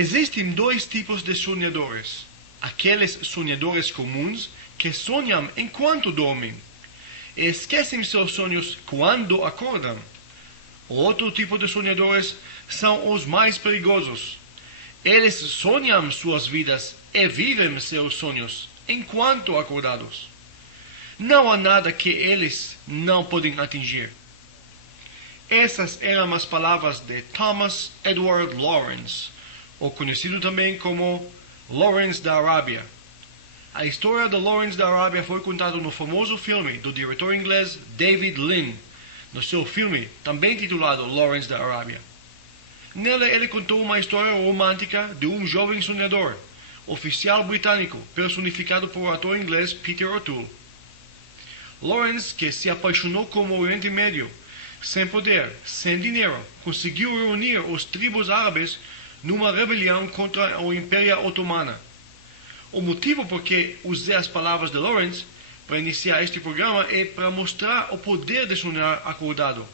Existem dois tipos de sonhadores. Aqueles sonhadores comuns que sonham enquanto dormem e esquecem seus sonhos quando acordam. Outro tipo de sonhadores são os mais perigosos. Eles sonham suas vidas e vivem seus sonhos enquanto acordados. Não há nada que eles não podem atingir. Essas eram as palavras de Thomas Edward Lawrence, ou conhecido também como Lawrence da Arábia. A história de Lawrence da Arábia foi contada no famoso filme do diretor inglês David Lean, no seu filme também titulado Lawrence da Arábia. Nela ele contou uma história romântica de um jovem sonhador, oficial britânico, personificado por o ator inglês Peter O'Toole. Lawrence, que se apaixonou como Oriente Médio, sem poder, sem dinheiro, conseguiu reunir os tribos árabes numa rebelião contra o Império Otomano. O motivo por que usei as palavras de Lawrence para iniciar este programa é para mostrar o poder de sonhar acordado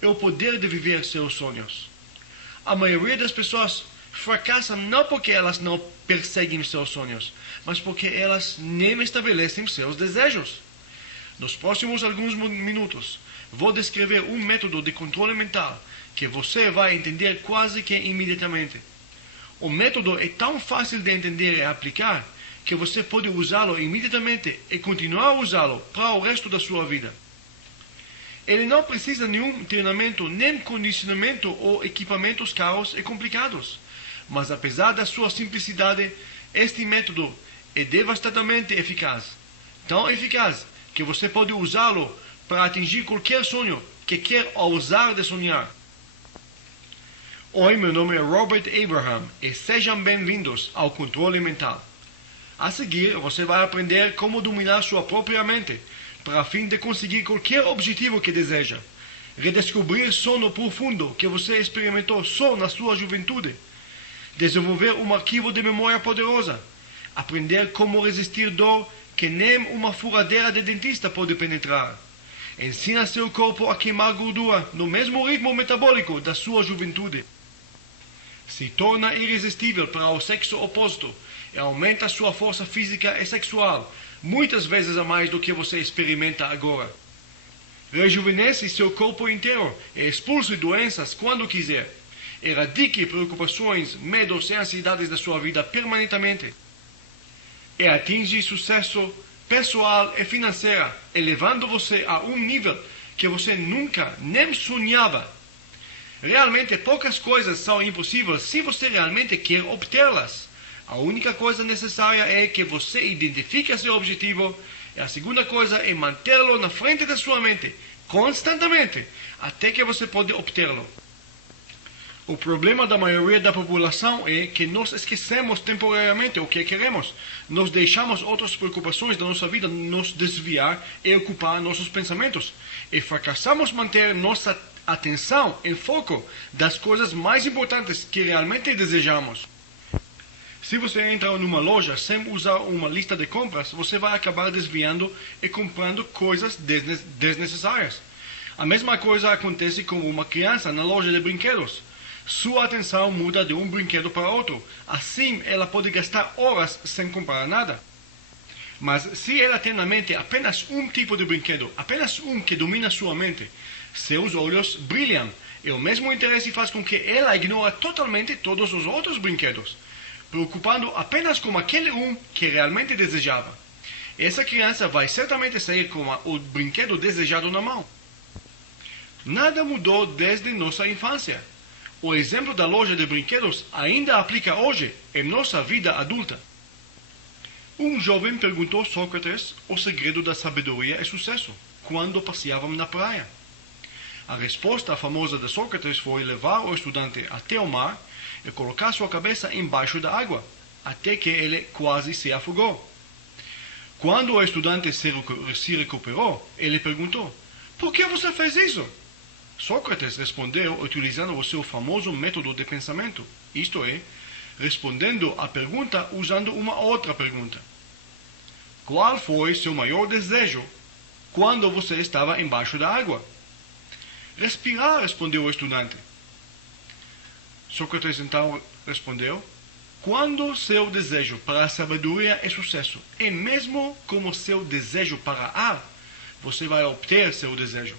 e o poder de viver seus sonhos. A maioria das pessoas fracassam não porque elas não perseguem seus sonhos, mas porque elas nem estabelecem seus desejos. Nos próximos alguns minutos, vou descrever um método de controle mental que você vai entender quase que imediatamente. O método é tão fácil de entender e aplicar que você pode usá-lo imediatamente e continuar a usá-lo para o resto da sua vida. Ele não precisa de nenhum treinamento, nem condicionamento ou equipamentos caros e complicados. Mas apesar da sua simplicidade, este método é devastadamente eficaz. Tão eficaz que você pode usá-lo para atingir qualquer sonho que quer ousar de sonhar. Oi, meu nome é Robert Abraham e sejam bem-vindos ao Controle Mental. A seguir, você vai aprender como dominar sua própria mente para a fim de conseguir qualquer objetivo que deseja. Redescobrir sono profundo que você experimentou só na sua juventude. Desenvolver um arquivo de memória poderosa. Aprender como resistir dor que nem uma furadeira de dentista pode penetrar. Ensina seu corpo a queimar gordura no mesmo ritmo metabólico da sua juventude. Se torna irresistível para o sexo oposto e aumenta sua força física e sexual, muitas vezes a mais do que você experimenta agora. Rejuvenesce seu corpo inteiro e expulse doenças quando quiser. Erradique preocupações, medos e ansiedades da sua vida permanentemente. E atinge sucesso pessoal e financeiro, elevando você a um nível que você nunca nem sonhava. Realmente poucas coisas são impossíveis se você realmente quer obtê-las. A única coisa necessária é que você identifique seu objetivo e a segunda coisa é mantê-lo na frente da sua mente, constantemente, até que você pode obtê-lo. O problema da maioria da população é que nós esquecemos temporariamente o que queremos. Nós deixamos outras preocupações da nossa vida nos desviar e ocupar nossos pensamentos. E fracassamos manter nossa atenção em foco das coisas mais importantes que realmente desejamos. Se você entra numa loja sem usar uma lista de compras, você vai acabar desviando e comprando coisas desnecessárias. A mesma coisa acontece com uma criança na loja de brinquedos. Sua atenção muda de um brinquedo para outro. Assim, ela pode gastar horas sem comprar nada. Mas se ela tem na mente apenas um tipo de brinquedo, apenas um que domina sua mente, seus olhos brilham e o mesmo interesse faz com que ela ignore totalmente todos os outros brinquedos, preocupando apenas com aquele um que realmente desejava. Essa criança vai certamente sair com o brinquedo desejado na mão. Nada mudou desde nossa infância. O exemplo da loja de brinquedos ainda aplica hoje em nossa vida adulta. Um jovem perguntou a Sócrates o segredo da sabedoria e sucesso quando passeavam na praia. A resposta famosa de Sócrates foi levar o estudante até o mar e colocar sua cabeça embaixo da água, até que ele quase se afogou. Quando o estudante se recuperou, ele perguntou: "Por que você fez isso?" Sócrates respondeu utilizando o seu famoso método de pensamento, isto é, respondendo à pergunta usando uma outra pergunta. Qual foi seu maior desejo quando você estava embaixo da água? Respirar, respondeu o estudante. Sócrates então respondeu, quando seu desejo para a sabedoria é sucesso, e mesmo como seu desejo para ar, você vai obter seu desejo.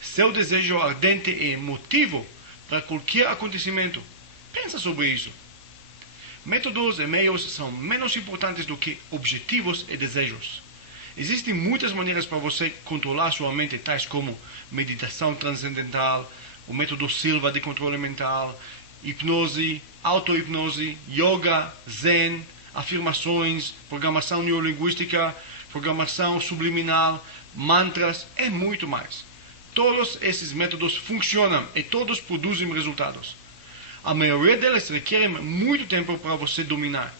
Seu desejo ardente é motivo para qualquer acontecimento. Pensa sobre isso. Métodos e meios são menos importantes do que objetivos e desejos. Existem muitas maneiras para você controlar sua mente, tais como meditação transcendental, o método Silva de controle mental, hipnose, auto-hipnose, yoga, zen, afirmações, programação neurolinguística, programação subliminal, mantras e muito mais. Todos esses métodos funcionam e todos produzem resultados. A maioria deles requerem muito tempo para você dominar.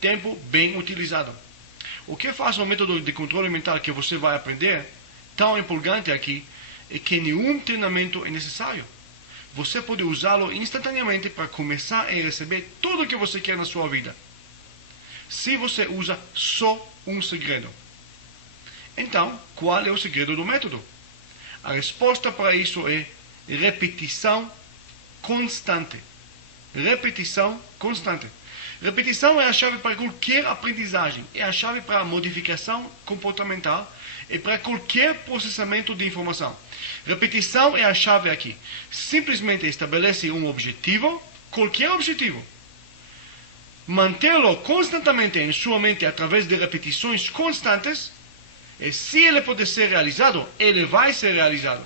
Tempo bem utilizado. O que faz o método de controle mental que você vai aprender tão empolgante aqui é que nenhum treinamento é necessário. Você pode usá-lo instantaneamente para começar a receber tudo o que você quer na sua vida. Se você usa só um segredo. Então, qual é o segredo do método? A resposta para isso é repetição constante. Repetição constante. Repetição é a chave para qualquer aprendizagem, é a chave para a modificação comportamental e para qualquer processamento de informação. Repetição é a chave aqui. Simplesmente estabelece um objetivo, qualquer objetivo. Mantê-lo constantemente em sua mente através de repetições constantes, e se ele pode ser realizado, ele vai ser realizado.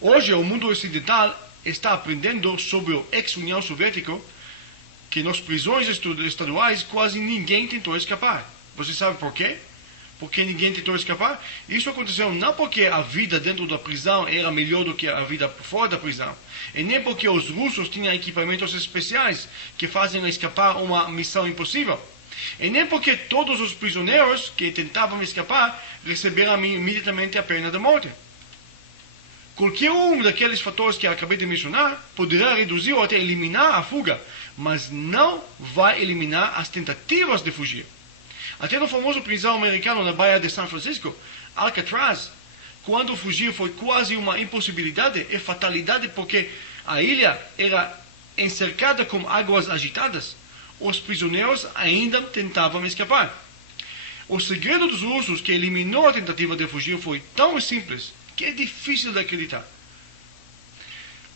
Hoje o mundo ocidental está aprendendo sobre o ex-União Soviética, que nas prisões estaduais quase ninguém tentou escapar. Você sabe por quê? Porque ninguém tentou escapar? Isso aconteceu não porque a vida dentro da prisão era melhor do que a vida fora da prisão, e nem porque os russos tinham equipamentos especiais que fazem escapar uma missão impossível, e nem porque todos os prisioneiros que tentavam escapar receberam imediatamente a pena de morte. Qualquer um daqueles fatores que acabei de mencionar poderá reduzir ou até eliminar a fuga, mas não vai eliminar as tentativas de fugir. Até no famoso prisão americano na Baía de São Francisco, Alcatraz, quando fugir foi quase uma impossibilidade e fatalidade porque a ilha era encercada com águas agitadas, os prisioneiros ainda tentavam escapar. O segredo dos russos que eliminou a tentativa de fugir foi tão simples que é difícil de acreditar.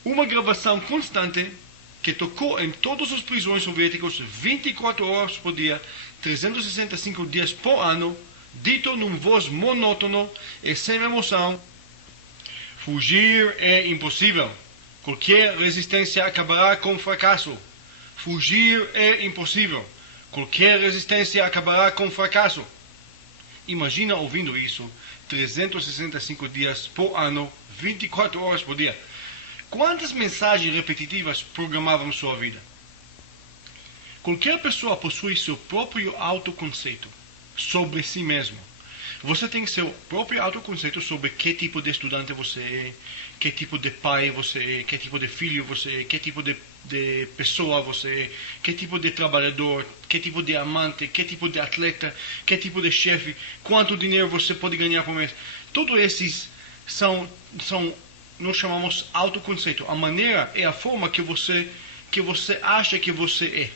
Uma gravação constante que tocou em todas as prisões soviéticas 24 horas por dia, 365 dias por ano, dito num voz monótono e sem emoção: fugir é impossível. Qualquer resistência acabará com fracasso. Fugir é impossível. Qualquer resistência acabará com fracasso. Imagina ouvindo isso 365 dias por ano, 24 horas por dia. Quantas mensagens repetitivas programavam sua vida? Qualquer pessoa possui seu próprio autoconceito sobre si mesmo. Você tem seu próprio autoconceito sobre que tipo de estudante você é, que tipo de pai você é, que tipo de filho você é, que tipo de pessoa você é, que tipo de trabalhador, que tipo de amante, que tipo de atleta, que tipo de chefe, quanto dinheiro você pode ganhar por mês. Todos esses são nós chamamos autoconceito. A maneira é a forma que você acha que você é.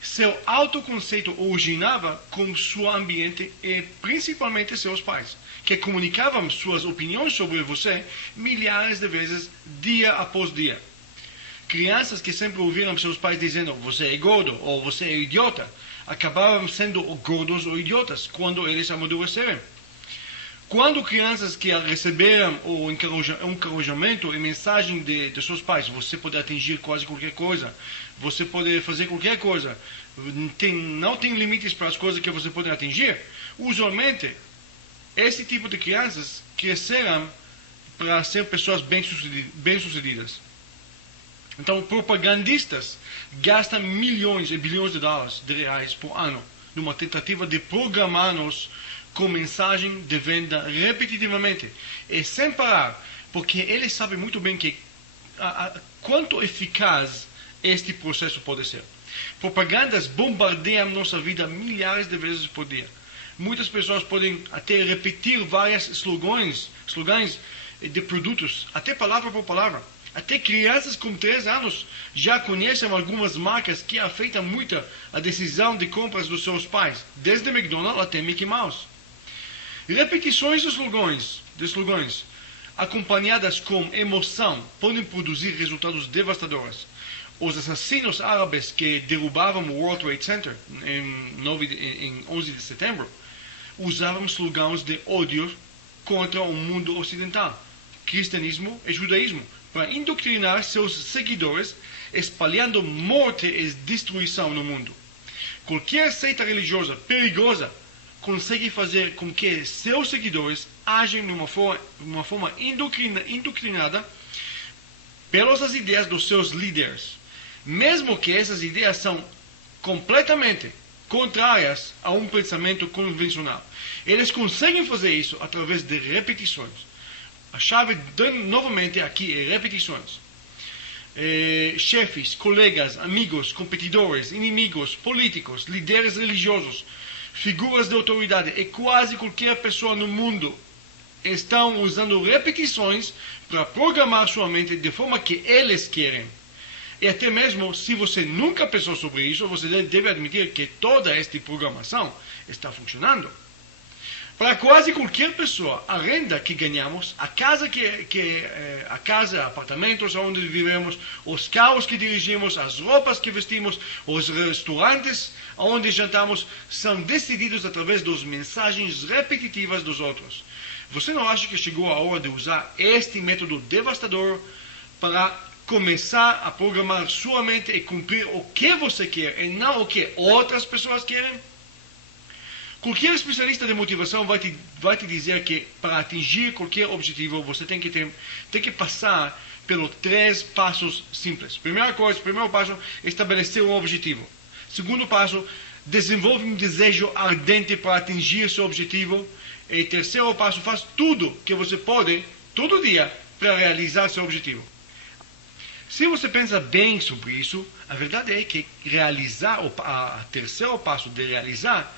Seu autoconceito originava com seu ambiente e principalmente seus pais, que comunicavam suas opiniões sobre você milhares de vezes, dia após dia. Crianças que sempre ouviram seus pais dizendo você é gordo ou você é idiota, acabavam sendo gordos ou idiotas quando eles amadureceram. Quando crianças que receberam o encorajamento e mensagem de seus pais: você pode atingir quase qualquer coisa, você pode fazer qualquer coisa, não tem limites para as coisas que você pode atingir, usualmente esse tipo de crianças cresceram para ser pessoas bem-sucedidas. Então, propagandistas gastam milhões e bilhões de dólares de reais por ano numa tentativa de programar-nos com mensagem de venda repetitivamente e sem parar, porque eles sabem muito bem quanto eficaz este processo pode ser. Propagandas bombardeiam nossa vida milhares de vezes por dia. Muitas pessoas podem até repetir vários slogans de produtos, até palavra por palavra. Até crianças com 3 anos já conhecem algumas marcas que afetam muito a decisão de compras dos seus pais, desde McDonald's até Mickey Mouse. Repetições de slogans, acompanhadas com emoção, podem produzir resultados devastadores. Os assassinos árabes que derrubaram o World Trade Center em 11 de setembro usavam slogans de ódio contra o mundo ocidental, cristianismo e judaísmo, para indoctrinar seus seguidores, espalhando morte e destruição no mundo. Qualquer seita religiosa perigosa consegue fazer com que seus seguidores agem de uma forma indoctrinada pelas ideias dos seus líderes, mesmo que essas ideias são completamente contrárias a um pensamento convencional. Eles conseguem fazer isso através de repetições. A chave, novamente, aqui é repetições. Chefes, colegas, amigos, competidores, inimigos, políticos, líderes religiosos, figuras de autoridade e quase qualquer pessoa no mundo estão usando repetições para programar sua mente de forma que eles querem. E até mesmo, se você nunca pensou sobre isso, você deve admitir que toda esta programação está funcionando. Para quase qualquer pessoa, a renda que ganhamos, a casa, apartamentos onde vivemos, os carros que dirigimos, as roupas que vestimos, os restaurantes onde jantamos, são decididos através das mensagens repetitivas dos outros. Você não acha que chegou a hora de usar este método devastador para começar a programar sua mente e cumprir o que você quer e não o que outras pessoas querem? Qualquer especialista de motivação vai te dizer que para atingir qualquer objetivo você tem que passar pelos 3 passos simples. Primeiro passo, estabelecer um objetivo. Segundo passo, desenvolve um desejo ardente para atingir seu objetivo. E terceiro passo, faz tudo que você pode, todo dia, para realizar seu objetivo. Se você pensa bem sobre isso, a verdade é que realizar, o terceiro passo de realizar,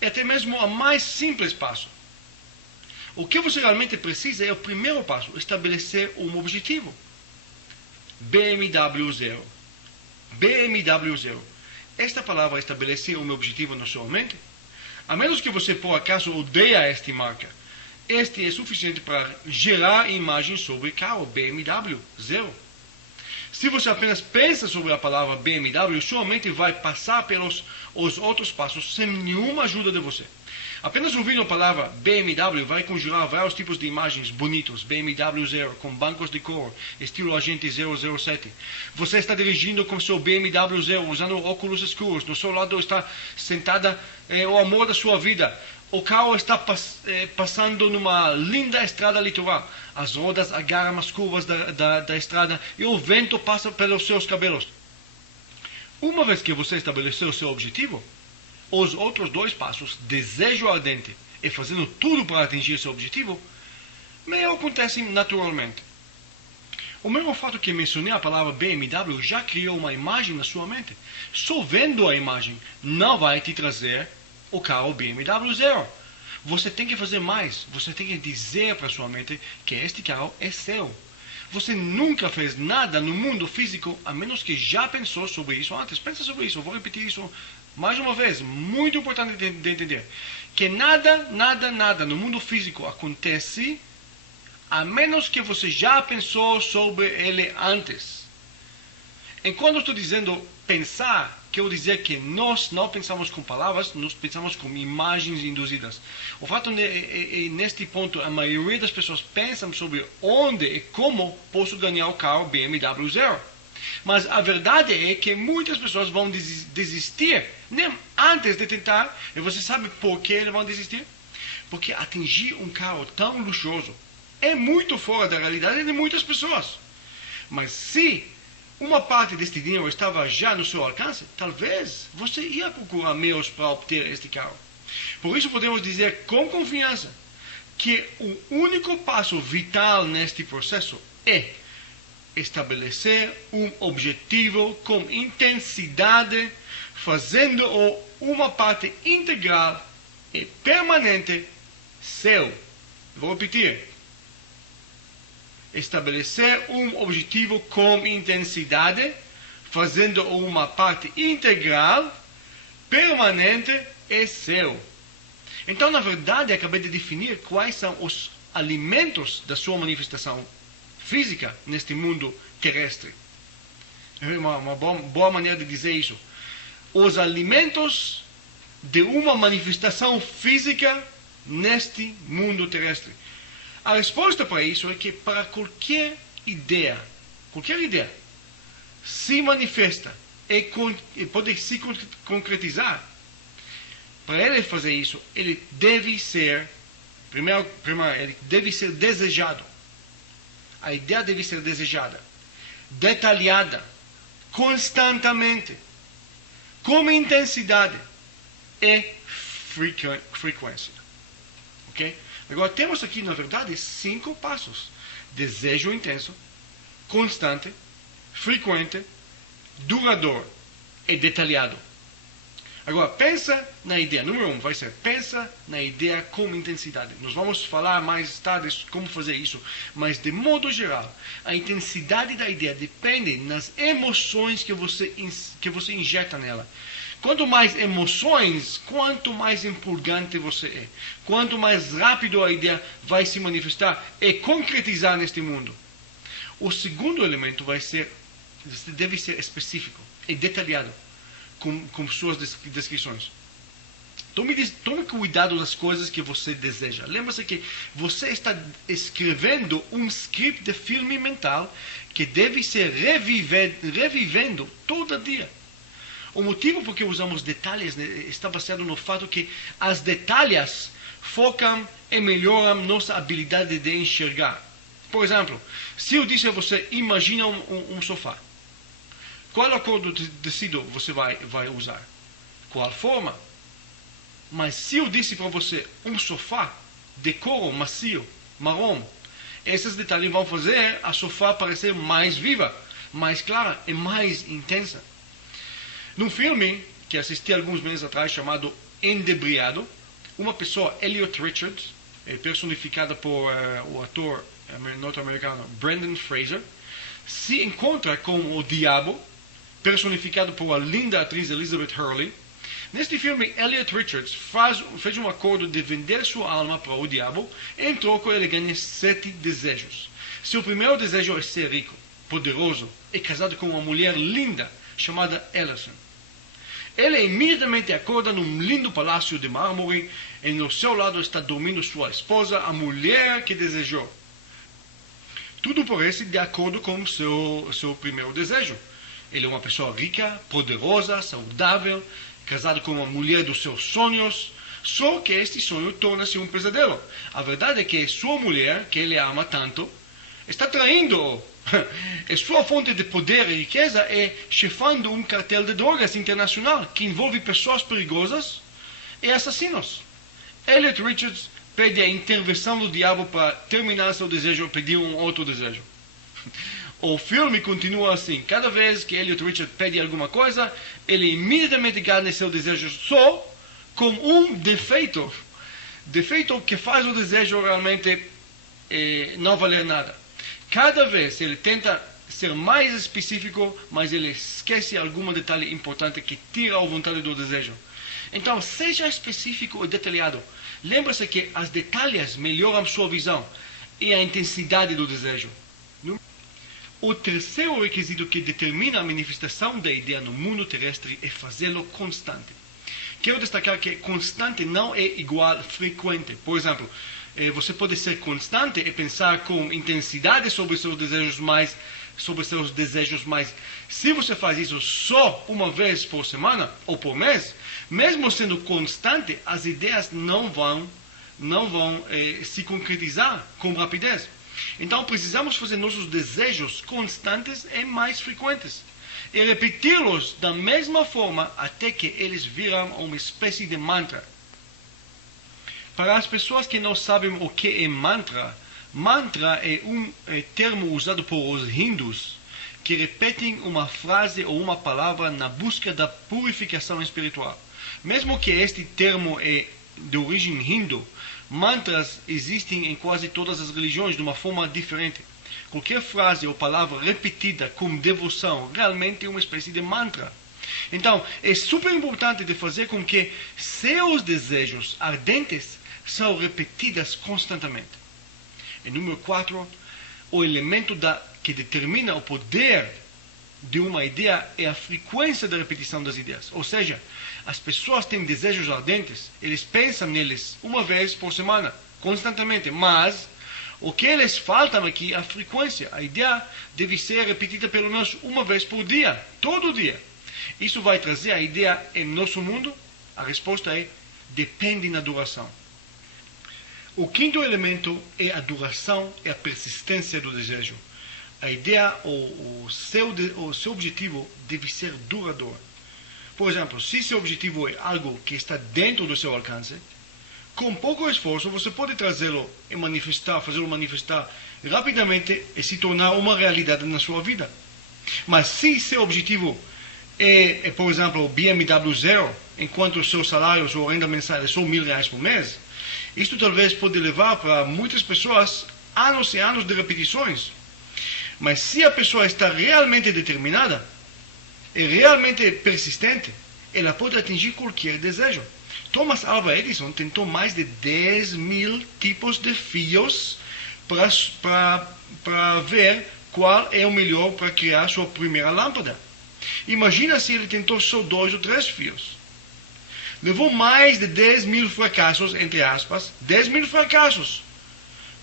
é até mesmo o mais simples passo. O que você realmente precisa é o primeiro passo, estabelecer um objetivo. BMW 0. BMW 0. Esta palavra estabelecer um objetivo na sua mente, a menos que você por acaso odeia esta marca, este é suficiente para gerar imagens sobre carro BMW 0. Se você apenas pensa sobre a palavra BMW, sua mente vai passar pelos os outros passos sem nenhuma ajuda de você. Apenas ouvindo a palavra BMW vai conjurar vários tipos de imagens bonitos. BMW 0, com bancos de cor, estilo Agente 007. Você está dirigindo com seu BMW 0, usando óculos escuros. Do seu lado está sentada o amor da sua vida. O carro está passando numa linda estrada litoral. As rodas agarram as curvas da estrada e o vento passa pelos seus cabelos. Uma vez que você estabeleceu o seu objetivo, os outros 2 passos, desejo ardente e fazendo tudo para atingir seu objetivo, meio acontecem naturalmente. O mesmo fato que mencionei a palavra BMW já criou uma imagem na sua mente. Só vendo a imagem não vai te trazer o carro BMW 0. Você tem que fazer mais. Você tem que dizer para sua mente que este carro é seu. Você nunca fez nada no mundo físico a menos que já pensou sobre isso antes. Pensa sobre isso. Eu vou repetir isso mais uma vez. Muito importante de entender. Que nada no mundo físico acontece a menos que você já pensou sobre ele antes. Enquanto eu estou dizendo pensar, quero dizer que nós não pensamos com palavras, nós pensamos com imagens induzidas. O fato é, neste ponto, a maioria das pessoas pensam sobre onde e como posso ganhar o carro BMW 0. Mas a verdade é que muitas pessoas vão desistir nem antes de tentar. E você sabe por que eles vão desistir? Porque atingir um carro tão luxuoso é muito fora da realidade de muitas pessoas. Mas se uma parte deste dinheiro estava já no seu alcance, talvez você ia procurar meios para obter este carro. Por isso podemos dizer com confiança que o único passo vital neste processo é estabelecer um objetivo com intensidade, fazendo-o uma parte integral e permanente seu. Vou repetir. Estabelecer um objetivo com intensidade, fazendo uma parte integral, permanente e seu. Então, na verdade, acabei de definir quais são os alimentos da sua manifestação física neste mundo terrestre. É uma boa maneira de dizer isso. Os alimentos de uma manifestação física neste mundo terrestre. A resposta para isso é que para qualquer ideia se manifesta e pode se concretizar, para ele fazer isso, ele deve ser, primeiro, ele deve ser desejado. A ideia deve ser desejada, detalhada, constantemente, com intensidade e frequência. Ok? Agora temos aqui, na verdade, 5 passos. Desejo intenso, constante, frequente, duradouro e detalhado. Agora, pensa na ideia. Número 1 vai ser, pensa na ideia com intensidade. Nós vamos falar mais tarde como fazer isso, mas de modo geral, a intensidade da ideia depende das emoções que você injeta nela. Quanto mais emoções, quanto mais empolgante você é. Quanto mais rápido a ideia vai se manifestar e concretizar neste mundo. O segundo elemento deve ser específico e detalhado com suas descrições. Tome cuidado das coisas que você deseja. Lembra-se que você está escrevendo um script de filme mental que deve ser revivendo todo dia. O motivo por que usamos detalhes está baseado no fato que as detalhes focam e melhoram nossa habilidade de enxergar. Por exemplo, se eu disser a você, imagina um sofá. Qual a cor do tecido você vai usar? Qual forma? Mas se eu disse para você um sofá de couro macio, marrom, esses detalhes vão fazer a sofá parecer mais viva, mais clara e mais intensa. Num filme que assisti alguns meses atrás chamado Endebriado, uma pessoa, Elliot Richards, personificada por o ator norte-americano Brendan Fraser, se encontra com o diabo, personificado por a linda atriz Elizabeth Hurley. Neste filme, Elliot Richards fez um acordo de vender sua alma para o diabo, em troca ele ganha 7 desejos. Seu primeiro desejo é ser rico, poderoso e casado com uma mulher linda chamada Ellison. Ele imediatamente acorda num lindo palácio de mármore e no seu lado está dormindo sua esposa, a mulher que desejou. Tudo parece de acordo com seu primeiro desejo. Ele é uma pessoa rica, poderosa, saudável, casado com uma mulher dos seus sonhos, só que este sonho torna-se um pesadelo. A verdade é que sua mulher, que ele ama tanto, está traindo-o. E sua fonte de poder e riqueza é chefando um cartel de drogas internacional que envolve pessoas perigosas e assassinos. Elliot Richards pede a intervenção do diabo para terminar seu desejo ou pedir um outro desejo. O filme continua assim. Cada vez que Elliot Richards pede alguma coisa, ele imediatamente ganha seu desejo só com um defeito. Defeito que faz o desejo realmente não valer nada. Cada vez ele tenta ser mais específico, mas ele esquece algum detalhe importante que tira a vontade do desejo. Então, seja específico e detalhado. Lembre-se que os detalhes melhoram sua visão e a intensidade do desejo. O terceiro requisito que determina a manifestação da ideia no mundo terrestre é fazê-lo constante. Quero destacar que constante não é igual a frequente. Por exemplo, você pode ser constante e pensar com intensidade sobre seus desejos, mas se você faz isso só uma vez por semana ou por mês, mesmo sendo constante, as ideias não vão se concretizar com rapidez. Então precisamos fazer nossos desejos constantes e mais frequentes e repeti-los da mesma forma até que eles viram uma espécie de mantra. Para as pessoas que não sabem o que é mantra, mantra é um termo usado por os hindus que repetem uma frase ou uma palavra na busca da purificação espiritual. Mesmo que este termo é de origem hindu, mantras existem em quase todas as religiões de uma forma diferente. qualquer frase ou palavra repetida com devoção realmente é uma espécie de mantra. Então, é super importante de fazer com que seus desejos ardentes são repetidos constantemente. E número 4, o elemento que determina o poder de uma ideia é a frequência da repetição das ideias. Ou seja, as pessoas têm desejos ardentes, eles pensam neles uma vez por semana, constantemente, mas o que eles faltam aqui é a frequência. A ideia deve ser repetida pelo menos uma vez por dia, todo dia. Isso vai trazer a ideia em nosso mundo? A resposta é, depende da duração. O quinto elemento é a duração e a persistência do desejo. A ideia, o seu objetivo deve ser duradouro. Por exemplo, se seu objetivo é algo que está dentro do seu alcance, com pouco esforço você pode trazê-lo e fazê-lo manifestar rapidamente e se tornar uma realidade na sua vida. Mas se seu objetivo é por exemplo, o BMW Zero, enquanto o seu salário, sua renda mensal é só R$1.000 por mês, isto talvez pode levar para muitas pessoas anos e anos de repetições. Mas se a pessoa está realmente determinada e realmente persistente, ela pode atingir qualquer desejo. Thomas Alva Edison tentou mais de 10.000 tipos de fios para ver qual é o melhor para criar sua primeira lâmpada. Imagina se ele tentou só 2 ou 3 fios. Levou mais de 10.000 fracassos, entre aspas, 10.000 fracassos,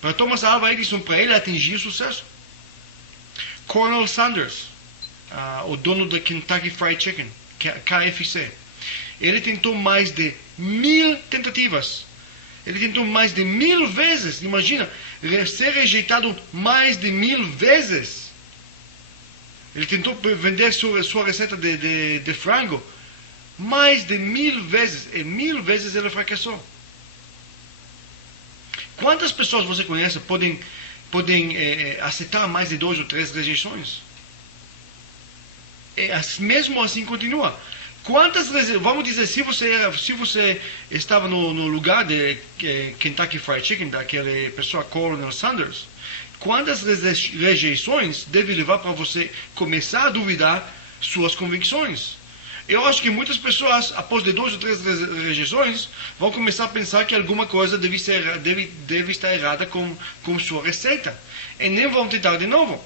para Thomas Alva Edison, para ele atingir o sucesso. Colonel Sanders, o dono da Kentucky Fried Chicken, KFC, ele tentou mais de 1.000 tentativas. Ele tentou mais de 1.000 vezes. Imagina, ser rejeitado mais de 1.000 vezes. Ele tentou vender sua receita de frango mais de 1.000 vezes. E 1.000 vezes ele fracassou. Quantas pessoas você conhece podem aceitar mais de 2 ou 3 rejeições? E mesmo assim continua. Quantas vezes, vamos dizer, se você estava no lugar de Kentucky Fried Chicken, daquela pessoa Colonel Sanders, quantas rejeições deve levar para você começar a duvidar suas convicções? Eu acho que muitas pessoas, após de 2 ou 3 rejeições, vão começar a pensar que alguma coisa deve estar errada com sua receita. E nem vão tentar de novo.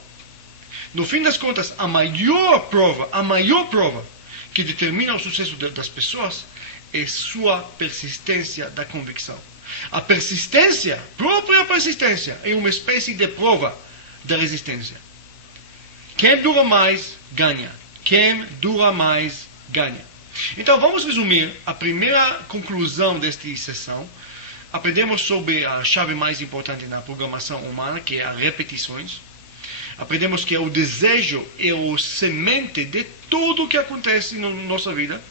No fim das contas, a maior prova que determina o sucesso das pessoas é sua persistência da convicção. A persistência, própria persistência, é uma espécie de prova da resistência. Quem dura mais, ganha. Quem dura mais, ganha. Então vamos resumir a primeira conclusão desta sessão. Aprendemos sobre a chave mais importante na programação humana, que é as repetições. Aprendemos que o desejo é o semente de tudo o que acontece na nossa vida.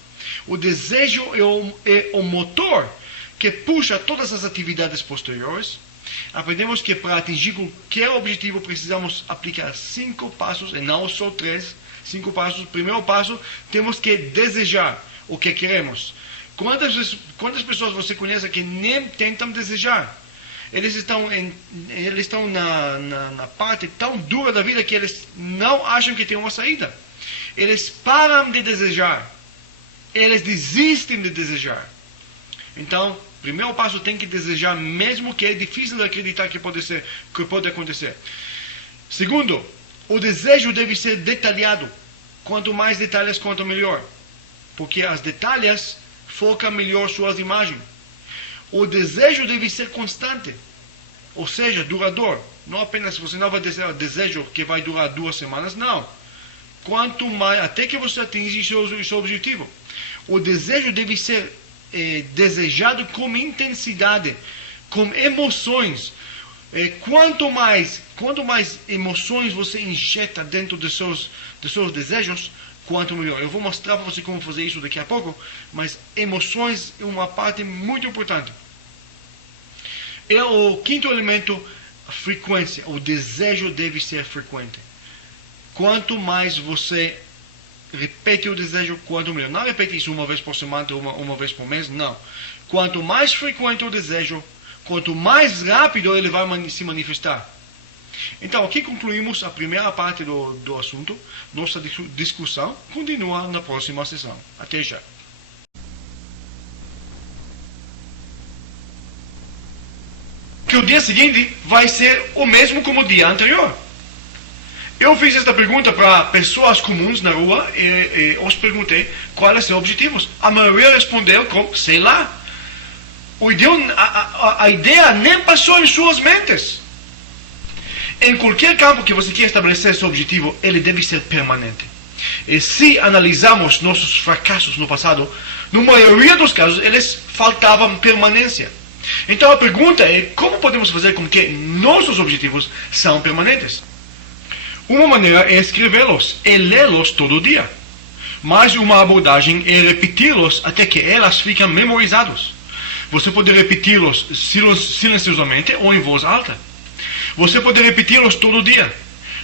O desejo é o motor que puxa todas as atividades posteriores. Aprendemos que para atingir qualquer objetivo precisamos aplicar 5 passos e não só 3. 5 passos. Primeiro passo, temos que desejar o que queremos. Quantas pessoas você conhece que nem tentam desejar? Eles estão na parte tão dura da vida que eles não acham que tem uma saída. Eles param de desejar. Eles desistem de desejar. Então, primeiro passo, tem que desejar, mesmo que é difícil de acreditar que pode acontecer. Segundo, o desejo deve ser detalhado. Quanto mais detalhes, quanto melhor. Porque as detalhes focam melhor suas imagens. O desejo deve ser constante, ou seja, duradouro. Não apenas você não vai desejar desejo que vai durar 2 semanas, não. Quanto mais, até que você atingir seu objetivo. O desejo deve ser desejado com intensidade, com emoções. Quanto mais emoções você injeta dentro dos seus desejos, quanto melhor. Eu vou mostrar para você como fazer isso daqui a pouco, mas emoções é uma parte muito importante. E o quinto elemento, a frequência. O desejo deve ser frequente. Quanto mais você repete o desejo, quanto melhor. Não repete isso uma vez por semana, uma vez por mês, não. Quanto mais frequente o desejo, quanto mais rápido ele vai se manifestar. Então, aqui concluímos a primeira parte do assunto. Nossa discussão continua na próxima sessão. Até já. Que o dia seguinte vai ser o mesmo como o dia anterior. Eu fiz esta pergunta para pessoas comuns na rua e os perguntei quais são os objetivos. A maioria respondeu com, sei lá. A ideia nem passou em suas mentes. Em qualquer campo que você quer estabelecer seu objetivo, ele deve ser permanente. E se analisarmos nossos fracassos no passado, na maioria dos casos, eles faltavam permanência. Então a pergunta é, como podemos fazer com que nossos objetivos sejam permanentes? Uma maneira é escrevê-los e lê-los todo dia. Mas uma abordagem é repeti-los até que elas fiquem memorizados. Você pode repeti-los silenciosamente ou em voz alta. Você pode repeti-los todo dia.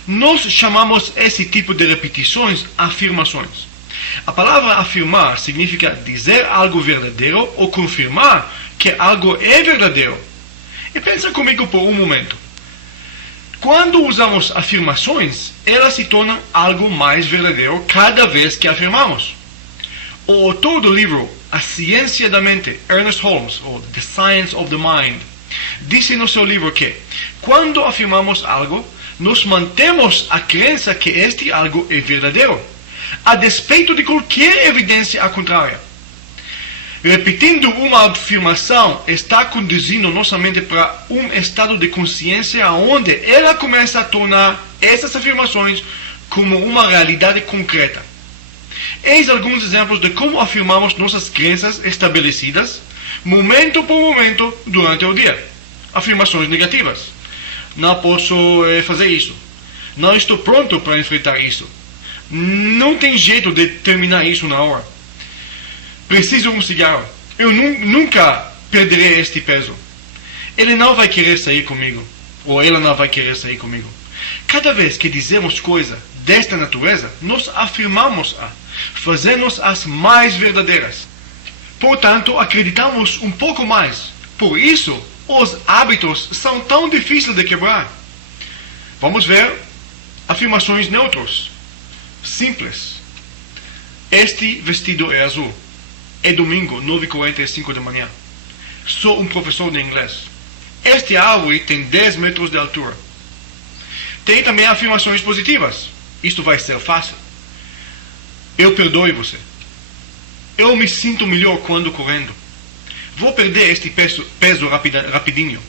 Nós chamamos esse tipo de repetições afirmações. A palavra afirmar significa dizer algo verdadeiro ou confirmar que algo é verdadeiro. E pensa comigo por um momento. Quando usamos afirmações, elas se tornam algo mais verdadeiro cada vez que afirmamos. O autor do livro A Ciência da Mente, Ernest Holmes, ou The Science of the Mind, disse no seu livro que, quando afirmamos algo, nós mantemos a crença que este algo é verdadeiro, a despeito de qualquer evidência à contrária. Repetindo uma afirmação está conduzindo nossa mente para um estado de consciência onde ela começa a tornar essas afirmações como uma realidade concreta. Eis alguns exemplos de como afirmamos nossas crenças estabelecidas, momento por momento, durante o dia. Afirmações negativas. Não posso fazer isso. Não estou pronto para enfrentar isso. Não tem jeito de terminar isso na hora. Preciso de um cigarro. Eu nunca perderei este peso. Ele não vai querer sair comigo. Ou ela não vai querer sair comigo. Cada vez que dizemos coisa desta natureza, nós afirmamos-a, fazendo-as mais verdadeiras. Portanto, acreditamos um pouco mais. Por isso, os hábitos são tão difíceis de quebrar. Vamos ver afirmações neutras. Simples. Este vestido é azul. É domingo, 9h45 da manhã. Sou um professor de inglês. Esta árvore tem 10 metros de altura. Tem também afirmações positivas. Isto vai ser fácil. Eu perdoo você. Eu me sinto melhor quando correndo. Vou perder este peso rapidinho.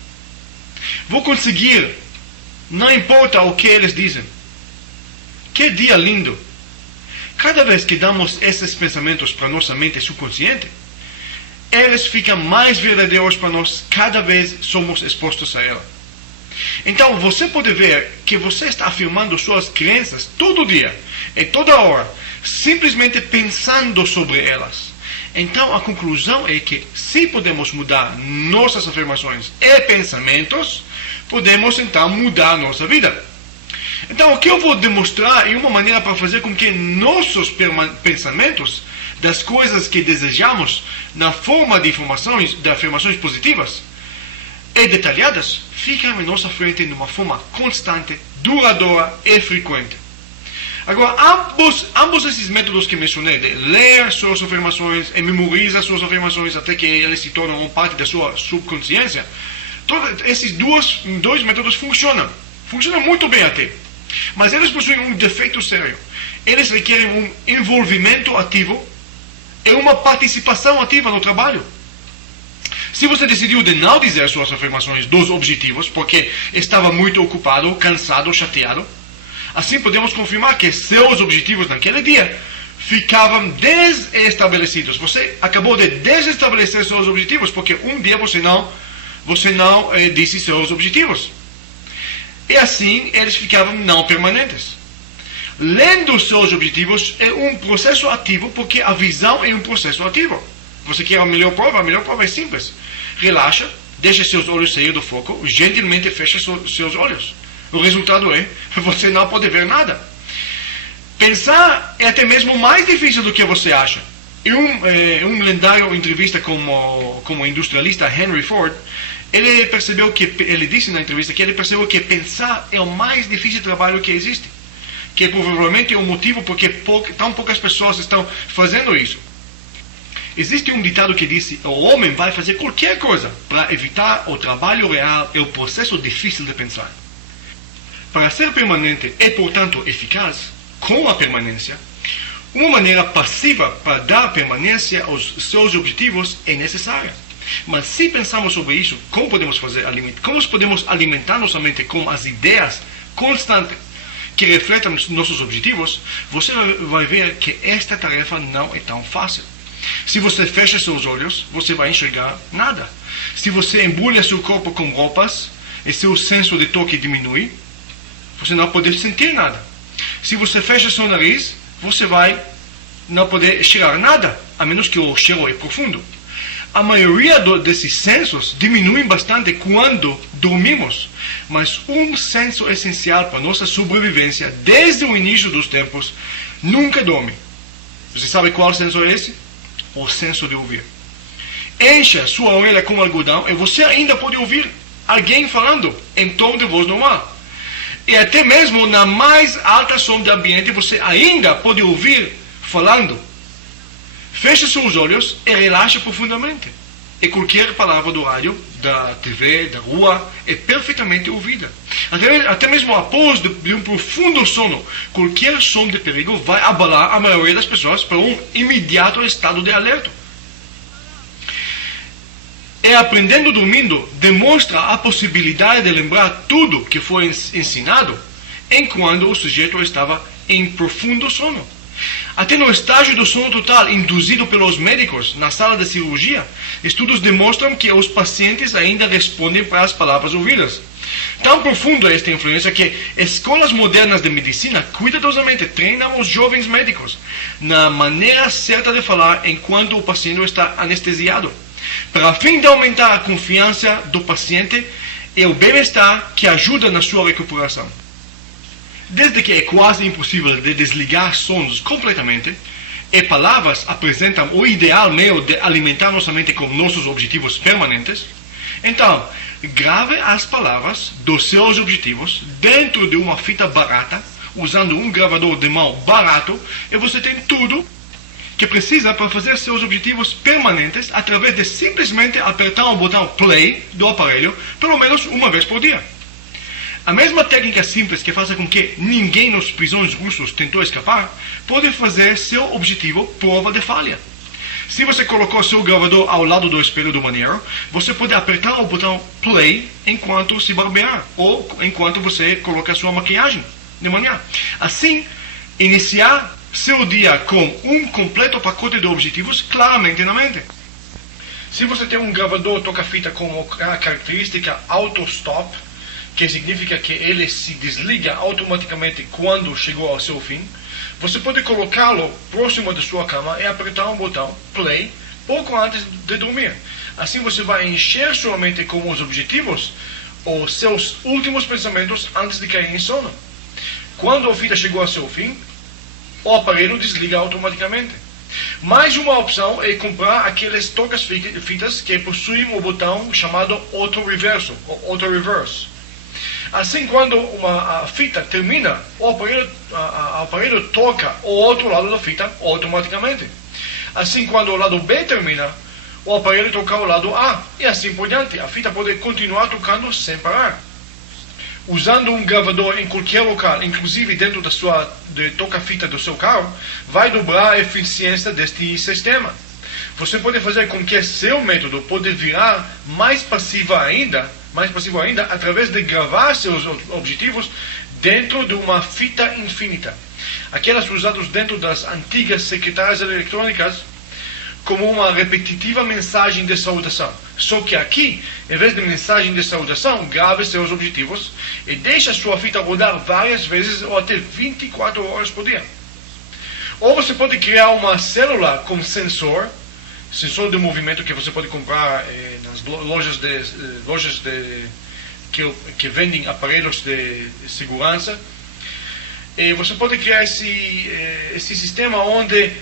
Vou conseguir. Não importa o que eles dizem. Que dia lindo. Cada vez que damos esses pensamentos para nossa mente subconsciente, eles ficam mais verdadeiros para nós cada vez somos expostos a ela. Então você pode ver que você está afirmando suas crenças todo dia e toda hora, simplesmente pensando sobre elas. Então a conclusão é que se podemos mudar nossas afirmações e pensamentos, podemos então mudar nossa vida. Então o que eu vou demonstrar é uma maneira para fazer com que nossos pensamentos das coisas que desejamos na forma de afirmações positivas e detalhadas ficam em nossa frente de uma forma constante, duradoura e frequente. Agora, ambos esses métodos que mencionei, de ler suas afirmações e memorizar suas afirmações até que eles se tornam uma parte da sua subconsciência, todos esses dois métodos funcionam muito bem até. Mas eles possuem um defeito sério. Eles requerem um envolvimento ativo e uma participação ativa no trabalho. Se você decidiu de não dizer suas afirmações dos objetivos porque estava muito ocupado, cansado, chateado, assim podemos confirmar que seus objetivos naquele dia ficavam desestabelecidos. Você acabou de desestabelecer seus objetivos porque um dia você não disse seus objetivos. E assim eles ficavam não permanentes. Lendo seus objetivos é um processo ativo porque a visão é um processo ativo. Você quer a melhor prova? A melhor prova é simples. Relaxa, deixa seus olhos sair do foco, gentilmente fecha seus olhos. O resultado é, você não pode ver nada. Pensar é até mesmo mais difícil do que você acha. Em um lendário entrevista com o industrialista Henry Ford, Ele disse na entrevista que ele percebeu que pensar é o mais difícil trabalho que existe, que provavelmente é o motivo porque tão poucas pessoas estão fazendo isso. Existe um ditado que diz: o homem vai fazer qualquer coisa para evitar o trabalho real e o processo difícil de pensar. Para ser permanente e, portanto, eficaz, com a permanência, uma maneira passiva para dar permanência aos seus objetivos é necessária. Mas se pensarmos sobre isso, como podemos alimentar nossa mente com as ideias constantes que refletem nossos objetivos, você vai ver que esta tarefa não é tão fácil. Se você fecha seus olhos, você vai enxergar nada. Se você embrulha seu corpo com roupas e seu senso de toque diminui, você não pode sentir nada. Se você fecha seu nariz, você vai não poder cheirar nada, a menos que o cheiro é profundo. A maioria desses sensos diminuem bastante quando dormimos, mas um senso essencial para nossa sobrevivência desde o início dos tempos nunca dorme. Você sabe qual senso é esse? O senso de ouvir. Encha sua orelha com algodão e você ainda pode ouvir alguém falando em tom de voz normal. E até mesmo na mais alta som do ambiente você ainda pode ouvir falando. Feche seus olhos e relaxe profundamente. E qualquer palavra do rádio, da TV, da rua, é perfeitamente ouvida. Até mesmo após de um profundo sono, qualquer som de perigo vai abalar a maioria das pessoas para um imediato estado de alerta. E aprendendo dormindo demonstra a possibilidade de lembrar tudo que foi ensinado enquanto o sujeito estava em profundo sono. Até no estágio do sono total induzido pelos médicos na sala de cirurgia, estudos demonstram que os pacientes ainda respondem para as palavras ouvidas. Tão profunda é esta influência que escolas modernas de medicina cuidadosamente treinam os jovens médicos na maneira certa de falar enquanto o paciente está anestesiado, para fim de aumentar a confiança do paciente e o bem-estar que ajuda na sua recuperação. Desde que é quase impossível de desligar sons completamente, e palavras apresentam o ideal meio de alimentar nossa mente com nossos objetivos permanentes, então, grave as palavras dos seus objetivos dentro de uma fita barata, usando um gravador de mão barato, e você tem tudo que precisa para fazer seus objetivos permanentes através de simplesmente apertar o botão play do aparelho pelo menos uma vez por dia. A mesma técnica simples que faz com que ninguém nas prisões russas tentou escapar, pode fazer seu objetivo prova de falha. Se você colocou seu gravador ao lado do espelho do banheiro, você pode apertar o botão play enquanto se barbear, ou enquanto você coloca sua maquiagem de manhã. Assim, iniciar seu dia com um completo pacote de objetivos claramente na mente. Se você tem um gravador toca-fita com a característica auto-stop, que significa que ele se desliga automaticamente quando chegou ao seu fim, você pode colocá-lo próximo da sua cama e apertar um botão play pouco antes de dormir. Assim você vai encher sua mente com os objetivos ou seus últimos pensamentos antes de cair em sono. Quando a fita chegou ao seu fim, o aparelho desliga automaticamente. Mais uma opção é comprar aqueles tocas-fitas que possuem o botão chamado auto-reverse. Assim, quando a fita termina, o aparelho toca o outro lado da fita automaticamente. Assim, quando o lado B termina, o aparelho toca o lado A, e assim por diante. A fita pode continuar tocando sem parar. Usando um gravador em qualquer local, inclusive dentro da toca-fita do seu carro, vai dobrar a eficiência deste sistema. Você pode fazer com que seu método pode virar mais passivo ainda, através de gravar seus objetivos dentro de uma fita infinita. Aquelas usadas dentro das antigas secretárias eletrônicas como uma repetitiva mensagem de saudação. Só que aqui, em vez de mensagem de saudação, grave seus objetivos e deixe sua fita rodar várias vezes ou até 24 horas por dia. Ou você pode criar uma célula com sensor de movimento que você pode comprar nas lojas que vendem aparelhos de segurança. E você pode criar esse sistema onde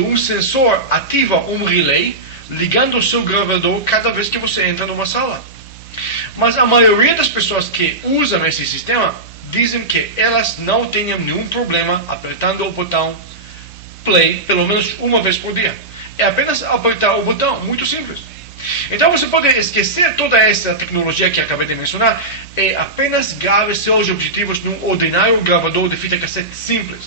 um sensor ativa um relay, ligando o seu gravador cada vez que você entra numa sala. Mas a maioria das pessoas que usam esse sistema dizem que elas não têm nenhum problema apertando o botão play pelo menos uma vez por dia. É apenas apertar o botão, muito simples. Então você pode esquecer toda essa tecnologia que acabei de mencionar e apenas grave seus objetivos num ordinário gravador de fita cassete simples.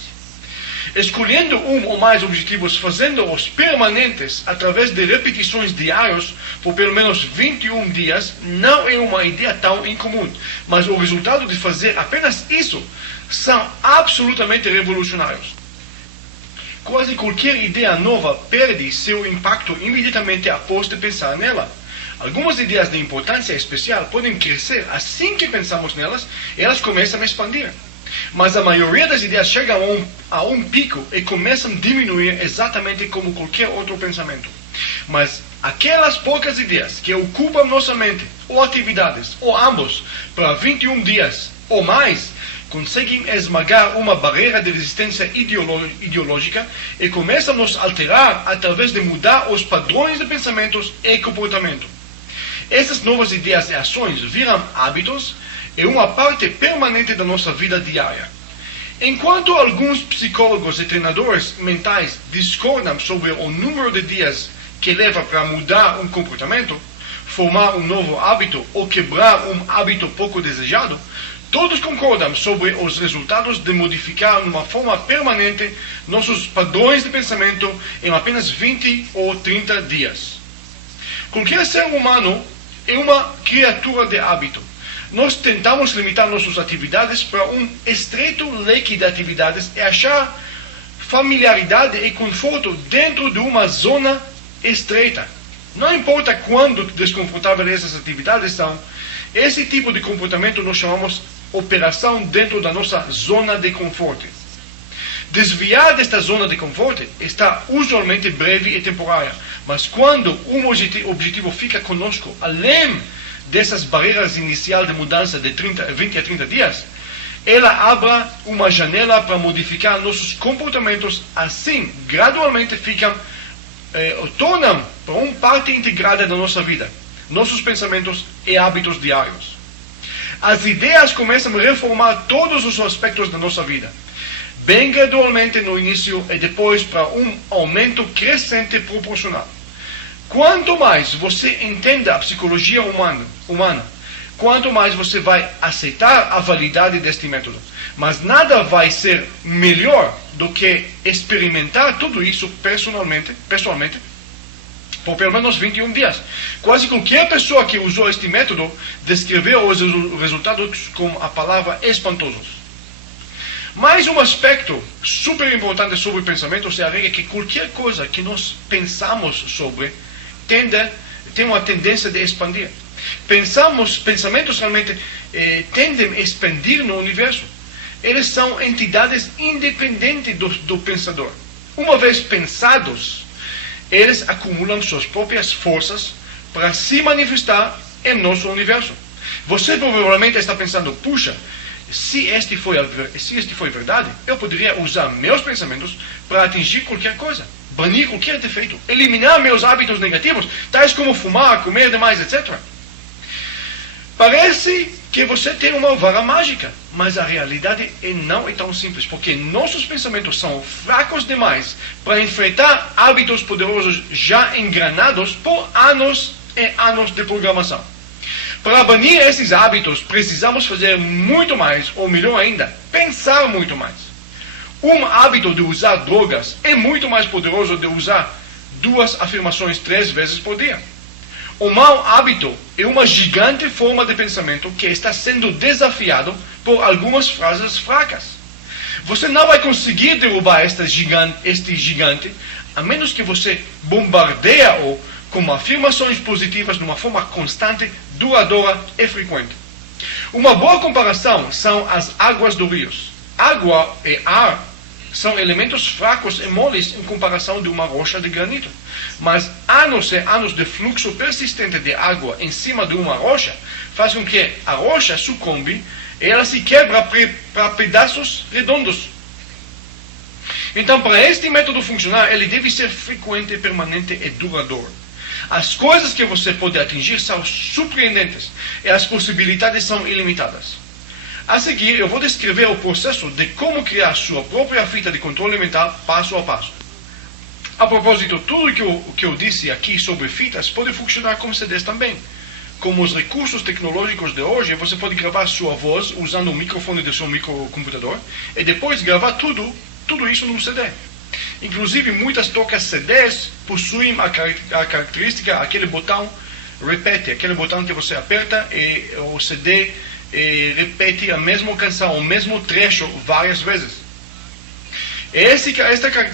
Escolhendo um ou mais objetivos, fazendo-os permanentes através de repetições diárias por pelo menos 21 dias, não é uma ideia tão incomum. Mas o resultado de fazer apenas isso são absolutamente revolucionários. Quase qualquer ideia nova perde seu impacto imediatamente após de pensar nela. Algumas ideias de importância especial podem crescer assim que pensamos nelas, elas começam a expandir. Mas a maioria das ideias chega a um pico e começam a diminuir exatamente como qualquer outro pensamento. Mas aquelas poucas ideias que ocupam nossa mente, ou atividades, ou ambos, para 21 dias ou mais, conseguem esmagar uma barreira de resistência ideológica e começam a nos alterar através de mudar os padrões de pensamentos e comportamento. Essas novas ideias e ações viram hábitos e uma parte permanente da nossa vida diária. Enquanto alguns psicólogos e treinadores mentais discordam sobre o número de dias que leva para mudar um comportamento, formar um novo hábito ou quebrar um hábito pouco desejado, todos concordam sobre os resultados de modificar de uma forma permanente nossos padrões de pensamento em apenas 20 ou 30 dias. Qualquer ser humano é uma criatura de hábito. Nós tentamos limitar nossas atividades para um estreito leque de atividades e achar familiaridade e conforto dentro de uma zona estreita. Não importa quando desconfortáveis essas atividades são, esse tipo de comportamento nós chamamos operação dentro da nossa zona de conforto. Desviar desta zona de conforto está usualmente breve e temporária, mas quando um objetivo fica conosco além dessas barreiras iniciais de mudança de 20 a 30 dias, ela abre uma janela para modificar nossos comportamentos, assim, gradualmente tornam para uma parte integrada da nossa vida, nossos pensamentos e hábitos diários. As ideias começam a reformar todos os aspectos da nossa vida, bem gradualmente no início e depois para um aumento crescente proporcional. Quanto mais você entende a psicologia humana, quanto mais você vai aceitar a validade deste método. Mas nada vai ser melhor do que experimentar tudo isso pessoalmente, por pelo menos 21 dias. Quase qualquer pessoa que usou este método descreveu os resultados com a palavra espantosos. Mais um aspecto super importante sobre pensamentos é a regra que qualquer coisa que nós pensamos sobre tem uma tendência de expandir. Pensamentos realmente tendem a expandir no universo. Eles são entidades independentes do pensador. Uma vez pensados, eles acumulam suas próprias forças para se manifestar em nosso universo. Você provavelmente está pensando, puxa, se este foi verdade, eu poderia usar meus pensamentos para atingir qualquer coisa, banir qualquer defeito, eliminar meus hábitos negativos, tais como fumar, comer demais, etc. Parece que você tem uma vara mágica, mas a realidade não é tão simples, porque nossos pensamentos são fracos demais para enfrentar hábitos poderosos já engranados por anos e anos de programação. Para banir esses hábitos, precisamos fazer muito mais, ou melhor ainda, pensar muito mais. Um hábito de usar drogas é muito mais poderoso de usar 2 afirmações 3 vezes por dia. O mau hábito é uma gigante forma de pensamento que está sendo desafiado por algumas frases fracas. Você não vai conseguir derrubar este gigante a menos que você bombardeie-o com afirmações positivas de uma forma constante, duradoura e frequente. Uma boa comparação são as águas dos rios. Água e ar são elementos fracos e moles em comparação de uma rocha de granito. Mas anos e anos de fluxo persistente de água em cima de uma rocha faz com que a rocha sucumbe e ela se quebra para pedaços redondos. Então, para este método funcionar, ele deve ser frequente, permanente e duradouro. As coisas que você pode atingir são surpreendentes e as possibilidades são ilimitadas. A seguir, eu vou descrever o processo de como criar sua própria fita de controle mental passo a passo. A propósito, tudo que eu disse aqui sobre fitas pode funcionar com CDs também. Com os recursos tecnológicos de hoje, você pode gravar sua voz usando o microfone do seu microcomputador e depois gravar tudo isso num CD. Inclusive, muitas tocas CDs possuem a característica, aquele botão repete, aquele botão que você aperta e o CD repete a mesma canção, o mesmo trecho várias vezes.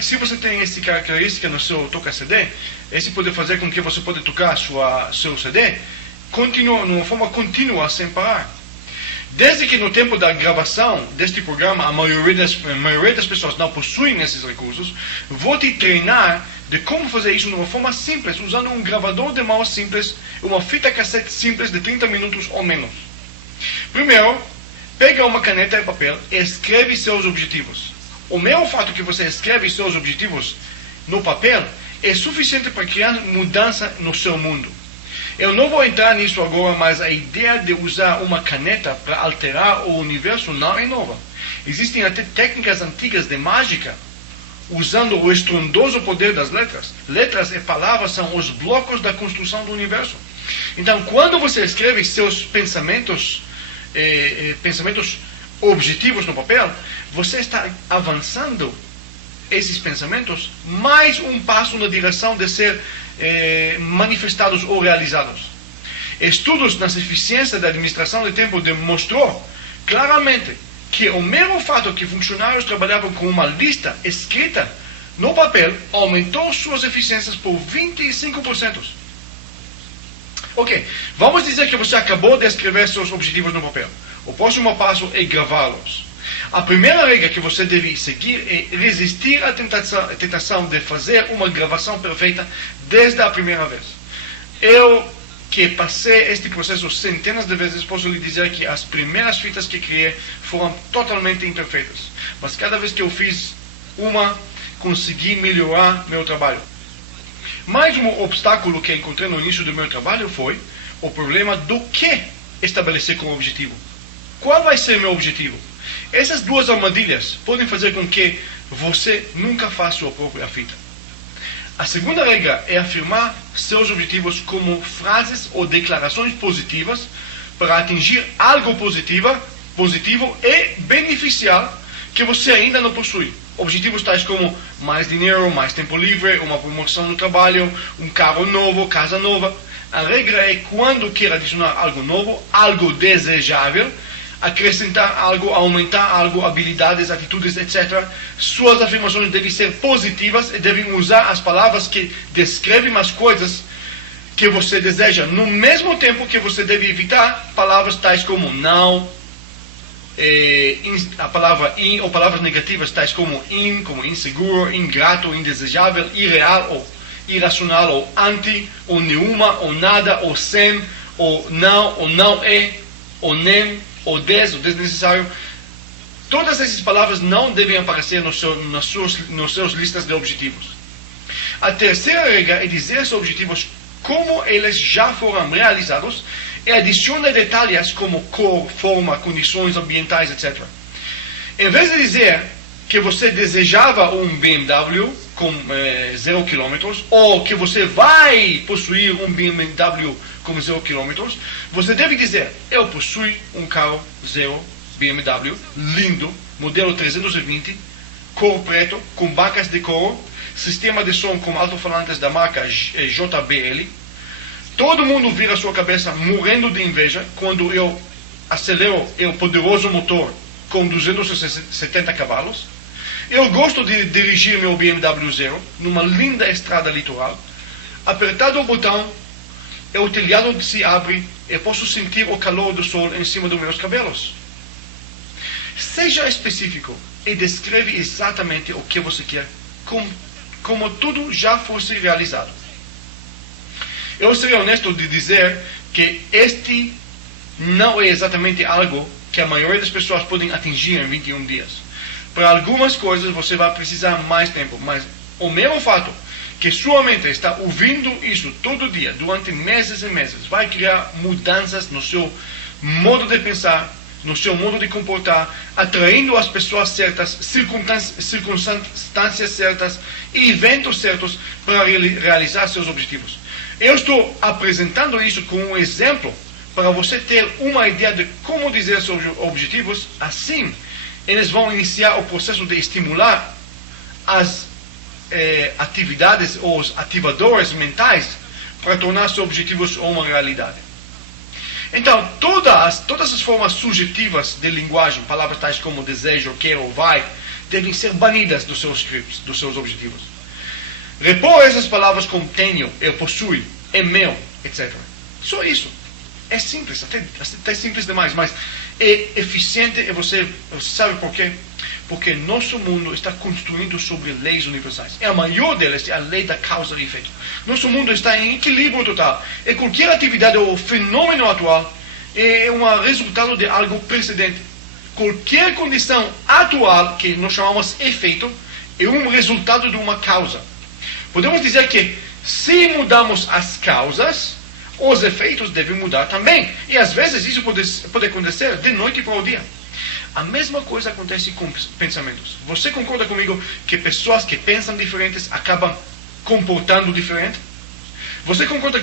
Se você tem essa característica no seu toca CD, esse pode fazer com que você pode tocar seu CD de uma forma contínua, sem parar. Desde que no tempo da gravação deste programa a maioria das pessoas não possuem esses recursos, vou te treinar de como fazer isso de uma forma simples, usando um gravador de mão simples, uma fita cassete simples de 30 minutos ou menos. Primeiro, pega uma caneta e papel e escreve seus objetivos. O mero fato que você escreve seus objetivos no papel é suficiente para criar mudança no seu mundo. Eu não vou entrar nisso agora, mas a ideia de usar uma caneta para alterar o universo não é nova. Existem até técnicas antigas de mágica, usando o estrondoso poder das letras. Letras e palavras são os blocos da construção do universo. Então, quando você escreve seus pensamentos objetivos no papel, você está avançando esses pensamentos mais um passo na direção de ser manifestados ou realizados. Estudos nas eficiências da administração de tempo demonstrou claramente que o mero fato que funcionários trabalhavam com uma lista escrita no papel aumentou suas eficiências por 25%. Ok, vamos dizer que você acabou de escrever seus objetivos no papel. O próximo passo é gravá-los. A primeira regra que você deve seguir é resistir à tentação de fazer uma gravação perfeita desde a primeira vez. Eu, que passei este processo centenas de vezes, posso lhe dizer que as primeiras fitas que criei foram totalmente imperfeitas. Mas cada vez que eu fiz uma, consegui melhorar meu trabalho. Mais um obstáculo que encontrei no início do meu trabalho foi o problema do que estabelecer como objetivo. Qual vai ser meu objetivo? Essas duas armadilhas podem fazer com que você nunca faça sua própria fita. A segunda regra é afirmar seus objetivos como frases ou declarações positivas para atingir algo positivo e beneficiar que você ainda não possui. Objetivos tais como mais dinheiro, mais tempo livre, uma promoção no trabalho, um carro novo, casa nova. A regra é quando quer adicionar algo novo, algo desejável, acrescentar algo, aumentar algo, habilidades, atitudes, etc. Suas afirmações devem ser positivas e devem usar as palavras que descrevem as coisas que você deseja, no mesmo tempo que você deve evitar palavras tais como não, a palavra in, ou palavras negativas tais como inseguro, ingrato, indesejável, irreal ou irracional, ou anti, ou nenhuma, ou nada, ou sem, ou não é, ou nem, ou desnecessário. Todas essas palavras não devem aparecer nas suas listas de objetivos. A terceira regra é dizer seus objetivos como eles já foram realizados e adiciona detalhes como cor, forma, condições ambientais, etc. Em vez de dizer que você desejava um BMW com 0 km, ou que você vai possuir um BMW com 0 km, você deve dizer: eu possuo um carro 0 BMW, lindo, modelo 320, cor preto, com bancas de couro, sistema de som com alto-falantes da marca JBL. Todo mundo vira sua cabeça morrendo de inveja quando eu acelero o poderoso motor com 270 cavalos. Eu gosto de dirigir meu BMW Zero numa linda estrada litoral. Apertado o botão, o telhado se abre e posso sentir o calor do sol em cima dos meus cabelos. Seja específico e descreve exatamente o que você quer, como tudo já fosse realizado. Eu serei honesto de dizer que este não é exatamente algo que a maioria das pessoas podem atingir em 21 dias. Para algumas coisas você vai precisar mais tempo, mas o mesmo fato que sua mente está ouvindo isso todo dia, durante meses e meses, vai criar mudanças no seu modo de pensar, no seu modo de comportar, atraindo as pessoas certas, circunstâncias certas e eventos certos para realizar seus objetivos. Eu estou apresentando isso como um exemplo para você ter uma ideia de como dizer seus objetivos. Assim, eles vão iniciar o processo de estimular as atividades ou os ativadores mentais para tornar seus objetivos uma realidade. Então, todas as formas subjetivas de linguagem, palavras tais como desejo, quero, vai, devem ser banidas dos seus scripts, dos seus objetivos. Repor essas palavras como tenho, eu possuo, é meu, etc. Só isso. É simples, até simples demais, mas é eficiente e você sabe por quê? Porque nosso mundo está construído sobre leis universais. E a maior delas é a lei da causa e efeito. Nosso mundo está em equilíbrio total. E qualquer atividade ou fenômeno atual é um resultado de algo precedente. Qualquer condição atual, que nós chamamos efeito, é um resultado de uma causa. Podemos dizer que se mudamos as causas, os efeitos devem mudar também. E às vezes isso pode acontecer de noite para o dia. A mesma coisa acontece com pensamentos. Você concorda comigo que pessoas que pensam diferentes acabam comportando diferente? Você concorda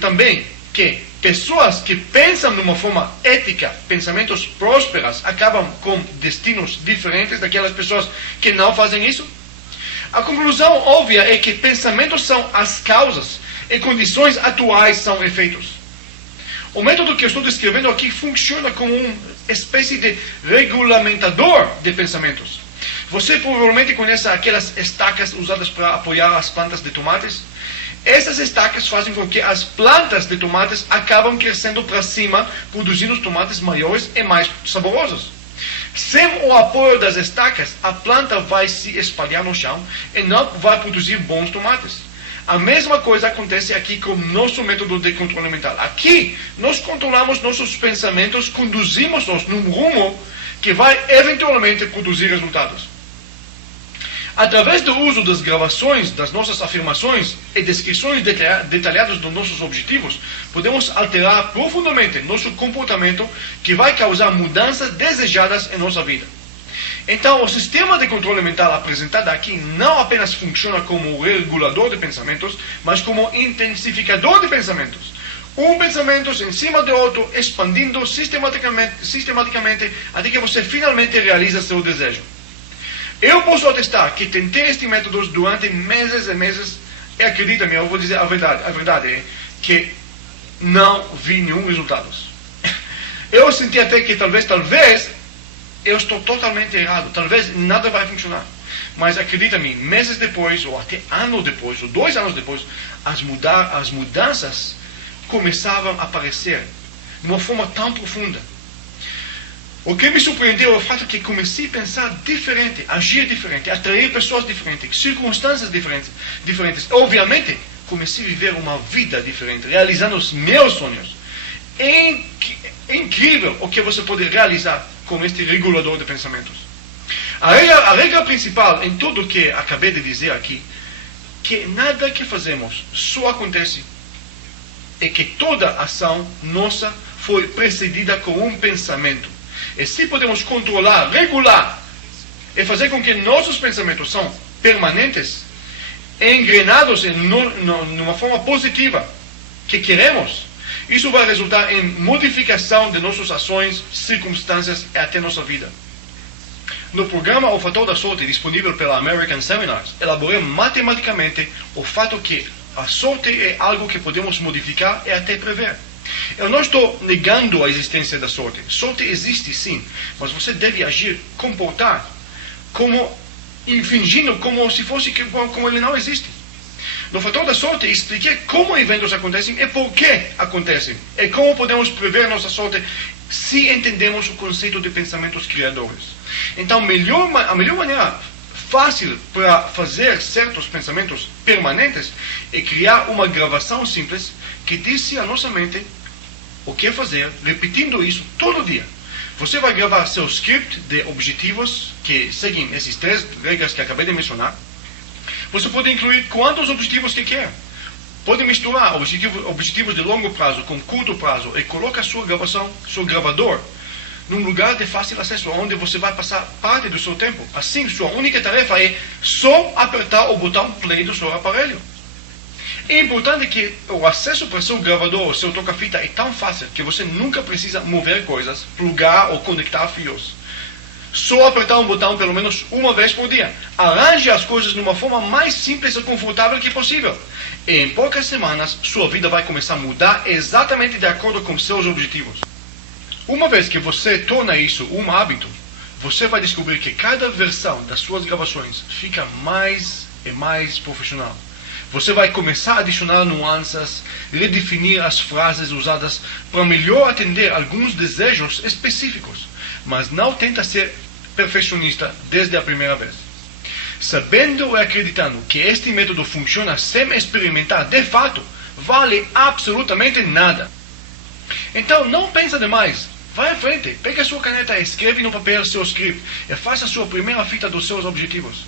também que pessoas que pensam de uma forma ética, pensamentos prósperos, acabam com destinos diferentes daquelas pessoas que não fazem isso? A conclusão óbvia é que pensamentos são as causas e condições atuais são efeitos. O método que eu estou descrevendo aqui funciona como uma espécie de regulamentador de pensamentos. Você provavelmente conhece aquelas estacas usadas para apoiar as plantas de tomates. Essas estacas fazem com que as plantas de tomates acabam crescendo para cima, produzindo tomates maiores e mais saborosos. Sem o apoio das estacas, a planta vai se espalhar no chão e não vai produzir bons tomates. A mesma coisa acontece aqui com o nosso método de controle mental. Aqui, nós controlamos nossos pensamentos, conduzimos-nos num rumo que vai eventualmente produzir resultados. Através do uso das gravações das nossas afirmações e descrições detalhadas dos nossos objetivos, podemos alterar profundamente nosso comportamento, que vai causar mudanças desejadas em nossa vida. Então, o sistema de controle mental apresentado aqui não apenas funciona como regulador de pensamentos, mas como intensificador de pensamentos. Um pensamento em cima do outro, expandindo sistematicamente até que você finalmente realiza seu desejo. Eu posso atestar que tentei este método durante meses e meses, e acredita-me, eu vou dizer a verdade é que não vi nenhum resultado. Eu senti até que talvez, eu estou totalmente errado, talvez nada vai funcionar. Mas acredita-me, meses depois, ou até ano depois, ou 2 anos depois, as mudanças começavam a aparecer de uma forma tão profunda. O que me surpreendeu é o fato que comecei a pensar diferente, agir diferente, atrair pessoas diferentes, circunstâncias diferentes. Obviamente, comecei a viver uma vida diferente, realizando os meus sonhos. É incrível o que você pode realizar com este regulador de pensamentos. A regra principal em tudo o que acabei de dizer aqui, que nada que fazemos só acontece, é que toda ação nossa foi precedida com um pensamento. E se podemos controlar, regular e fazer com que nossos pensamentos são permanentes, engrenados numa forma positiva que queremos, isso vai resultar em modificação de nossas ações, circunstâncias e até nossa vida. No programa O Fator da Sorte, disponível pela American Seminars, elaborei matematicamente o fato que a sorte é algo que podemos modificar e até prever. Eu não estou negando a existência da sorte. Sorte existe sim, mas você deve agir, comportar, fingindo como se fosse como ele não existe. No Fator da Sorte, expliquei como eventos acontecem e por que acontecem. E como podemos prever nossa sorte se entendemos o conceito de pensamentos criadores. Então, a melhor maneira fácil para fazer certos pensamentos permanentes é criar uma gravação simples que diz a nossa mente o que fazer, repetindo isso todo dia. Você vai gravar seu script de objetivos que seguem essas 3 regras que acabei de mencionar. Você pode incluir quantos objetivos que quer. Pode misturar objetivos de longo prazo com curto prazo e coloca sua gravação, seu gravador, num lugar de fácil acesso, onde você vai passar parte do seu tempo. Assim, sua única tarefa é só apertar o botão play do seu aparelho. É importante que o acesso para seu gravador ou seu toca-fita é tão fácil que você nunca precisa mover coisas, plugar ou conectar fios. Só apertar um botão pelo menos uma vez por dia. Arranje as coisas de uma forma mais simples e confortável que possível. E em poucas semanas, sua vida vai começar a mudar exatamente de acordo com seus objetivos. Uma vez que você torna isso um hábito, você vai descobrir que cada versão das suas gravações fica mais e mais profissional. Você vai começar a adicionar nuances, redefinir as frases usadas para melhor atender alguns desejos específicos, mas não tenta ser perfeccionista desde a primeira vez. Sabendo e acreditando que este método funciona sem experimentar de fato, vale absolutamente nada. Então não pensa demais. Vai à frente, pega a sua caneta e escreve no papel seu script e faça a sua primeira fita dos seus objetivos.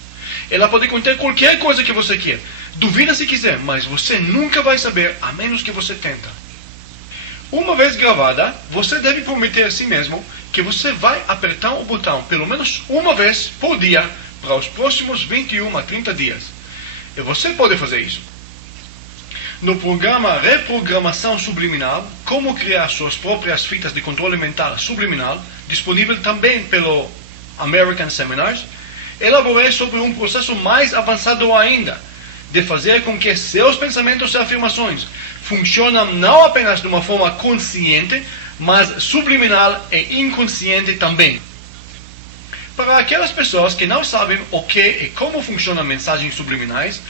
Ela pode conter qualquer coisa que você quer. Duvida se quiser, mas você nunca vai saber a menos que você tenta. Uma vez gravada, você deve prometer a si mesmo que você vai apertar o botão pelo menos uma vez por dia para os próximos 21 a 30 dias. E você pode fazer isso. No programa Reprogramação Subliminal, como criar suas próprias fitas de controle mental subliminal, disponível também pelo American Seminars, elaborei sobre um processo mais avançado ainda, de fazer com que seus pensamentos e afirmações funcionem não apenas de uma forma consciente, mas subliminal e inconsciente também. Para aquelas pessoas que não sabem o que e como funcionam mensagens subliminais,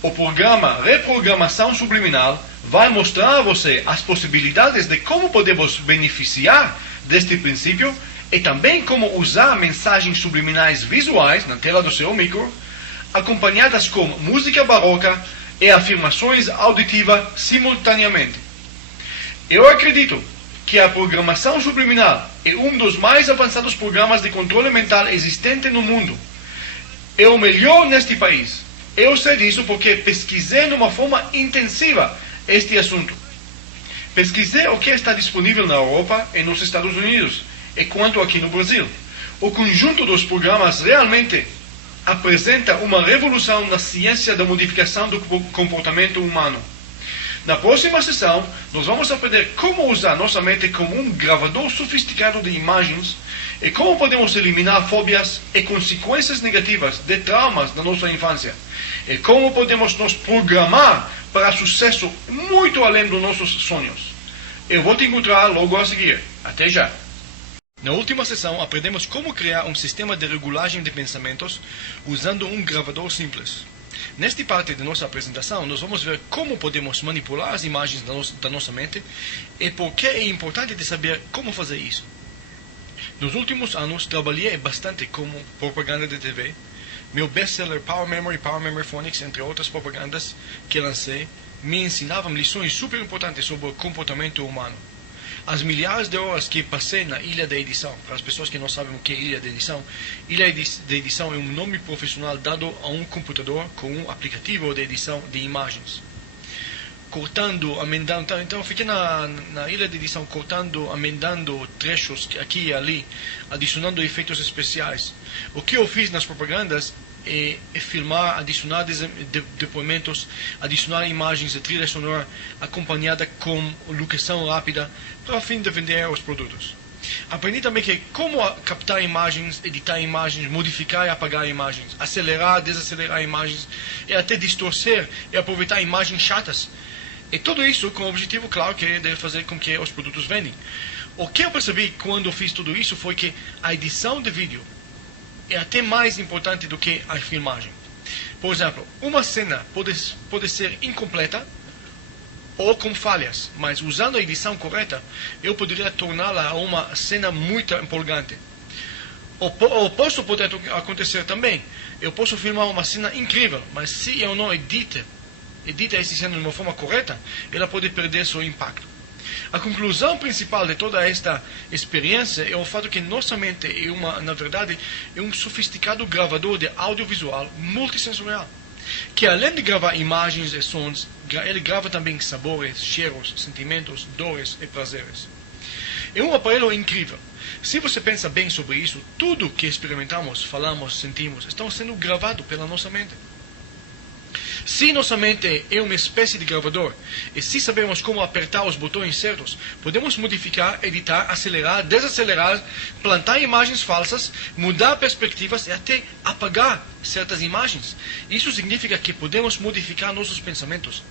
o programa Reprogramação Subliminal vai mostrar a você as possibilidades de como podemos beneficiar deste princípio e também como usar mensagens subliminais visuais na tela do seu micro, acompanhadas com música barroca e afirmações auditivas simultaneamente. Eu acredito que a programação subliminal é um dos mais avançados programas de controle mental existente no mundo. É o melhor neste país. Eu sei disso porque pesquisei de uma forma intensiva este assunto. Pesquisei o que está disponível na Europa e nos Estados Unidos, e quanto aqui no Brasil. O conjunto dos programas realmente apresenta uma revolução na ciência da modificação do comportamento humano. Na próxima sessão, nós vamos aprender como usar nossa mente como um gravador sofisticado de imagens e como podemos eliminar fóbias e consequências negativas de traumas da nossa infância. E como podemos nos programar para sucesso muito além dos nossos sonhos. Eu vou te encontrar logo a seguir. Até já! Na última sessão, aprendemos como criar um sistema de regulagem de pensamentos usando um gravador simples. Nesta parte de nossa apresentação, nós vamos ver como podemos manipular as imagens da nossa mente e por que é importante de saber como fazer isso. Nos últimos anos, trabalhei bastante como propaganda de TV. Meu best-seller Power Memory Phonics, entre outras propagandas que lancei, me ensinavam lições super importantes sobre o comportamento humano. As milhares de horas que passei na ilha de edição, para as pessoas que não sabem o que é ilha de edição é um nome profissional dado a um computador com um aplicativo de edição de imagens. Cortando, amendando, então eu fiquei na ilha de edição cortando, amendando trechos aqui e ali, adicionando efeitos especiais. O que eu fiz nas propagandas é filmar, adicionar depoimentos, adicionar imagens e trilha sonora acompanhada com locução rápida para fim de vender os produtos. Aprendi também que como captar imagens, editar imagens, modificar e apagar imagens, acelerar, desacelerar imagens e até distorcer e aproveitar imagens chatas. E tudo isso com o objetivo, claro, que é de fazer com que os produtos vendem. O que eu percebi quando eu fiz tudo isso foi que a edição de vídeo é até mais importante do que a filmagem. Por exemplo, uma cena pode ser incompleta ou com falhas, mas usando a edição correta, eu poderia torná-la uma cena muito empolgante. O oposto pode acontecer também. Eu posso filmar uma cena incrível, mas se eu não edita essa cena de uma forma correta, ela pode perder seu impacto. A conclusão principal de toda esta experiência é o fato que nossa mente na verdade, é um sofisticado gravador de audiovisual multissensorial. que além de gravar imagens e sons, ele grava também sabores, cheiros, sentimentos, dores e prazeres. É um aparelho incrível. Se você pensa bem sobre isso, tudo que experimentamos, falamos, sentimos, está sendo gravado pela nossa mente. Se nossa mente é uma espécie de gravador, e se sabemos como apertar os botões certos, podemos modificar, editar, acelerar, desacelerar, plantar imagens falsas, mudar perspectivas e até apagar certas imagens. Isso significa que podemos modificar nossos pensamentos.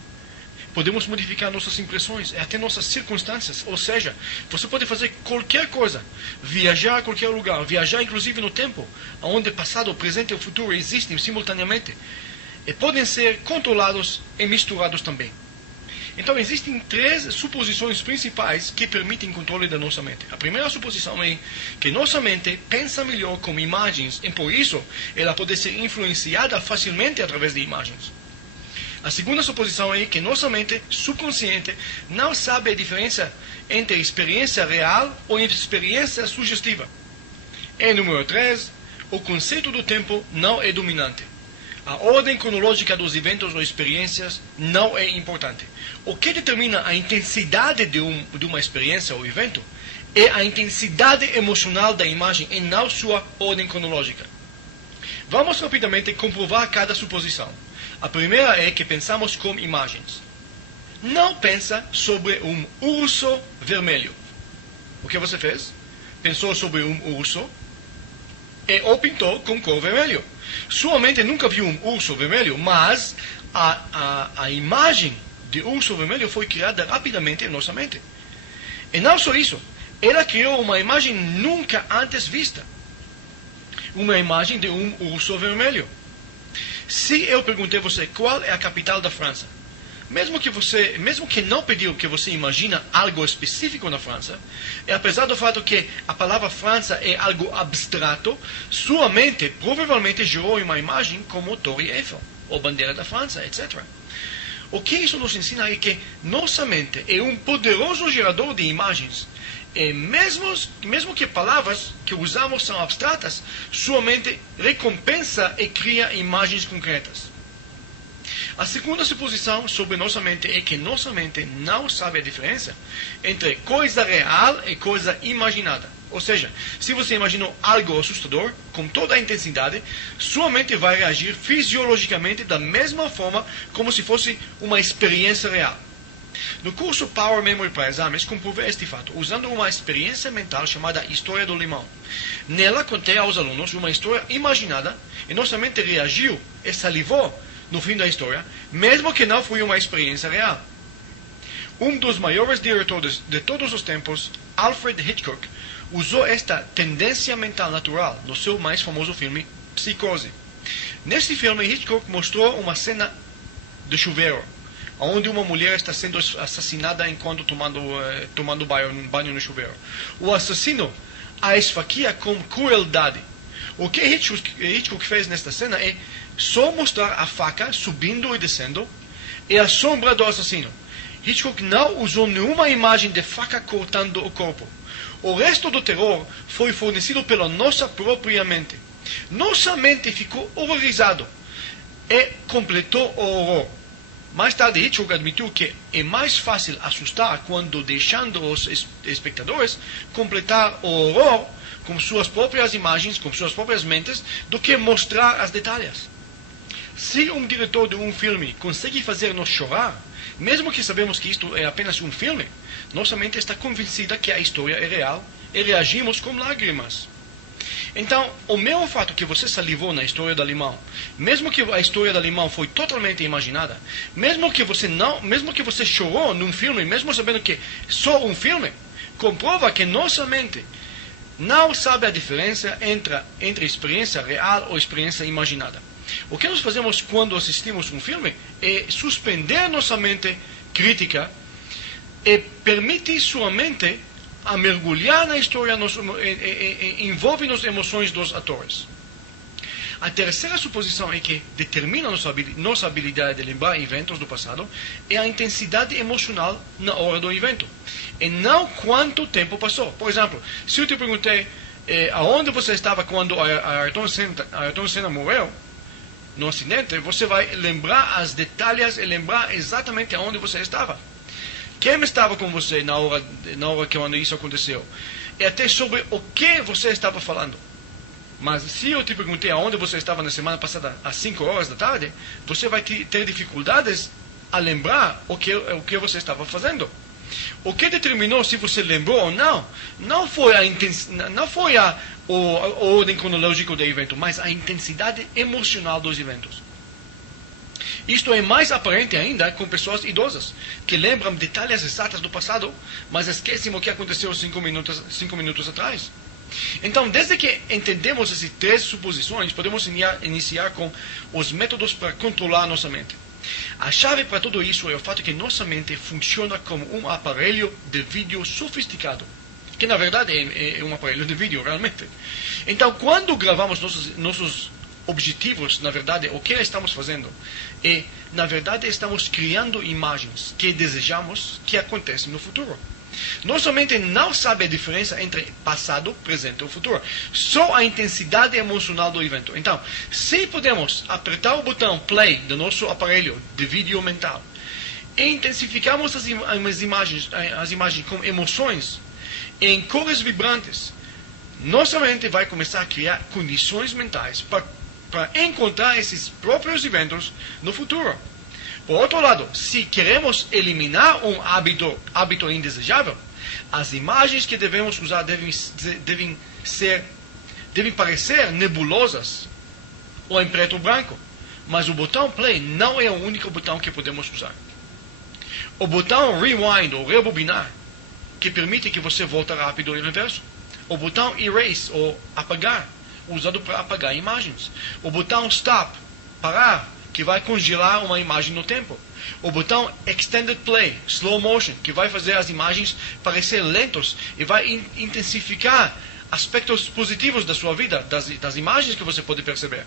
Podemos modificar nossas impressões e até nossas circunstâncias. Ou seja, você pode fazer qualquer coisa. Viajar a qualquer lugar. Viajar inclusive no tempo, onde o passado, o presente e o futuro existem simultaneamente. E podem ser controlados e misturados também. Então existem 3 suposições principais que permitem controle da nossa mente. A primeira suposição é que nossa mente pensa melhor com imagens e por isso ela pode ser influenciada facilmente através de imagens. A segunda suposição é que nossa mente subconsciente não sabe a diferença entre experiência real ou experiência sugestiva. E número 3, o conceito do tempo não é dominante. A ordem cronológica dos eventos ou experiências não é importante. O que determina a intensidade de uma experiência ou evento é a intensidade emocional da imagem e não sua ordem cronológica. Vamos rapidamente comprovar cada suposição. A primeira é que pensamos com imagens. Não pensa sobre um urso vermelho. O que você fez? Pensou sobre um urso e o pintou com cor vermelho. Sua mente nunca viu um urso vermelho, mas a imagem de urso vermelho foi criada rapidamente em nossa mente. E não só isso, ela criou uma imagem nunca antes vista. Uma imagem de um urso vermelho. Se eu perguntei a você qual é a capital da França, mesmo que não pediu que você imagina algo específico na França, e apesar do fato que a palavra França é algo abstrato, sua mente provavelmente gerou uma imagem como Torre Eiffel, ou bandeira da França, etc. O que isso nos ensina é que nossa mente é um poderoso gerador de imagens. E mesmo que palavras que usamos são abstratas, sua mente recompensa e cria imagens concretas. A segunda suposição sobre nossa mente é que nossa mente não sabe a diferença entre coisa real e coisa imaginada. Ou seja, se você imaginou algo assustador, com toda a intensidade, sua mente vai reagir fisiologicamente da mesma forma como se fosse uma experiência real. No curso Power Memory para exames, comprovei este fato, usando uma experiência mental chamada História do Limão. Nela, contei aos alunos uma história imaginada e nossa mente reagiu e salivou no fim da história, mesmo que não foi uma experiência real. Um dos maiores diretores de todos os tempos, Alfred Hitchcock, usou esta tendência mental natural no seu mais famoso filme, Psicose. Neste filme, Hitchcock mostrou uma cena de chuveiro, onde uma mulher está sendo assassinada enquanto tomando banho no chuveiro. O assassino a esfaqueia com crueldade. O que Hitchcock fez nesta cena é só mostrar a faca subindo e descendo e a sombra do assassino. Hitchcock não usou nenhuma imagem de faca cortando o corpo. O resto do terror foi fornecido pela nossa própria mente. Nossa mente ficou horrorizada e completou o horror. Mais tarde, Hitchcock admitiu que é mais fácil assustar quando deixando os espectadores completar o horror com suas próprias imagens, com suas próprias mentes, do que mostrar os detalhes. Se um diretor de um filme consegue fazer-nos chorar, mesmo que sabemos que isto é apenas um filme, nossa mente está convencida que a história é real e reagimos com lágrimas. Então, o mesmo fato que você salivou na história do limão, mesmo que a história do limão foi totalmente imaginada, mesmo que você chorou num filme, mesmo sabendo que é só um filme, comprova que nossa mente não sabe a diferença entre experiência real ou experiência imaginada. O que nós fazemos quando assistimos um filme é suspender nossa mente crítica e permite sua mente a mergulhar na história, envolve nas emoções dos atores. A terceira suposição é que determina nossa habilidade de lembrar eventos do passado é a intensidade emocional na hora do evento, e não quanto tempo passou. Por exemplo, se eu te perguntei aonde você estava quando Ayrton Senna morreu, no acidente, você vai lembrar os detalhes e lembrar exatamente onde você estava. Quem estava com você na hora que quando isso aconteceu? E até sobre o que você estava falando. Mas se eu te perguntei aonde você estava na semana passada, às 5 horas da tarde, você vai ter dificuldades a lembrar o que você estava fazendo. O que determinou se você lembrou ou não foi a ordem cronológica do evento, mas a intensidade emocional dos eventos. Isto é mais aparente ainda com pessoas idosas, que lembram detalhes exatos do passado, mas esquecem o que aconteceu 5 minutos atrás. Então, desde que entendemos essas 3 suposições, podemos iniciar com os métodos para controlar nossa mente. A chave para tudo isso é o fato que nossa mente funciona como um aparelho de vídeo sofisticado, que na verdade é um aparelho de vídeo realmente. Então, quando gravamos nossos objetivos, na verdade, o que estamos fazendo é, na verdade, estamos criando imagens que desejamos que aconteçam no futuro. Nossa mente não sabe a diferença entre passado, presente ou futuro. Só a intensidade emocional do evento. Então, se podemos apertar o botão play do nosso aparelho de vídeo mental e intensificarmos as imagens com emoções em cores vibrantes, nossa mente vai começar a criar condições mentais para encontrar esses próprios eventos no futuro. Por outro lado, se queremos eliminar um hábito indesejável, as imagens que devemos usar devem parecer nebulosas ou em preto ou branco, mas o botão play não é o único botão que podemos usar. O botão rewind ou rebobinar, que permite que você volte rápido em reverso. O botão erase ou apagar, usado para apagar imagens. O botão stop, parar, que vai congelar uma imagem no tempo. O botão Extended Play, Slow Motion, que vai fazer as imagens parecer lentas e vai intensificar aspectos positivos da sua vida, das imagens que você pode perceber.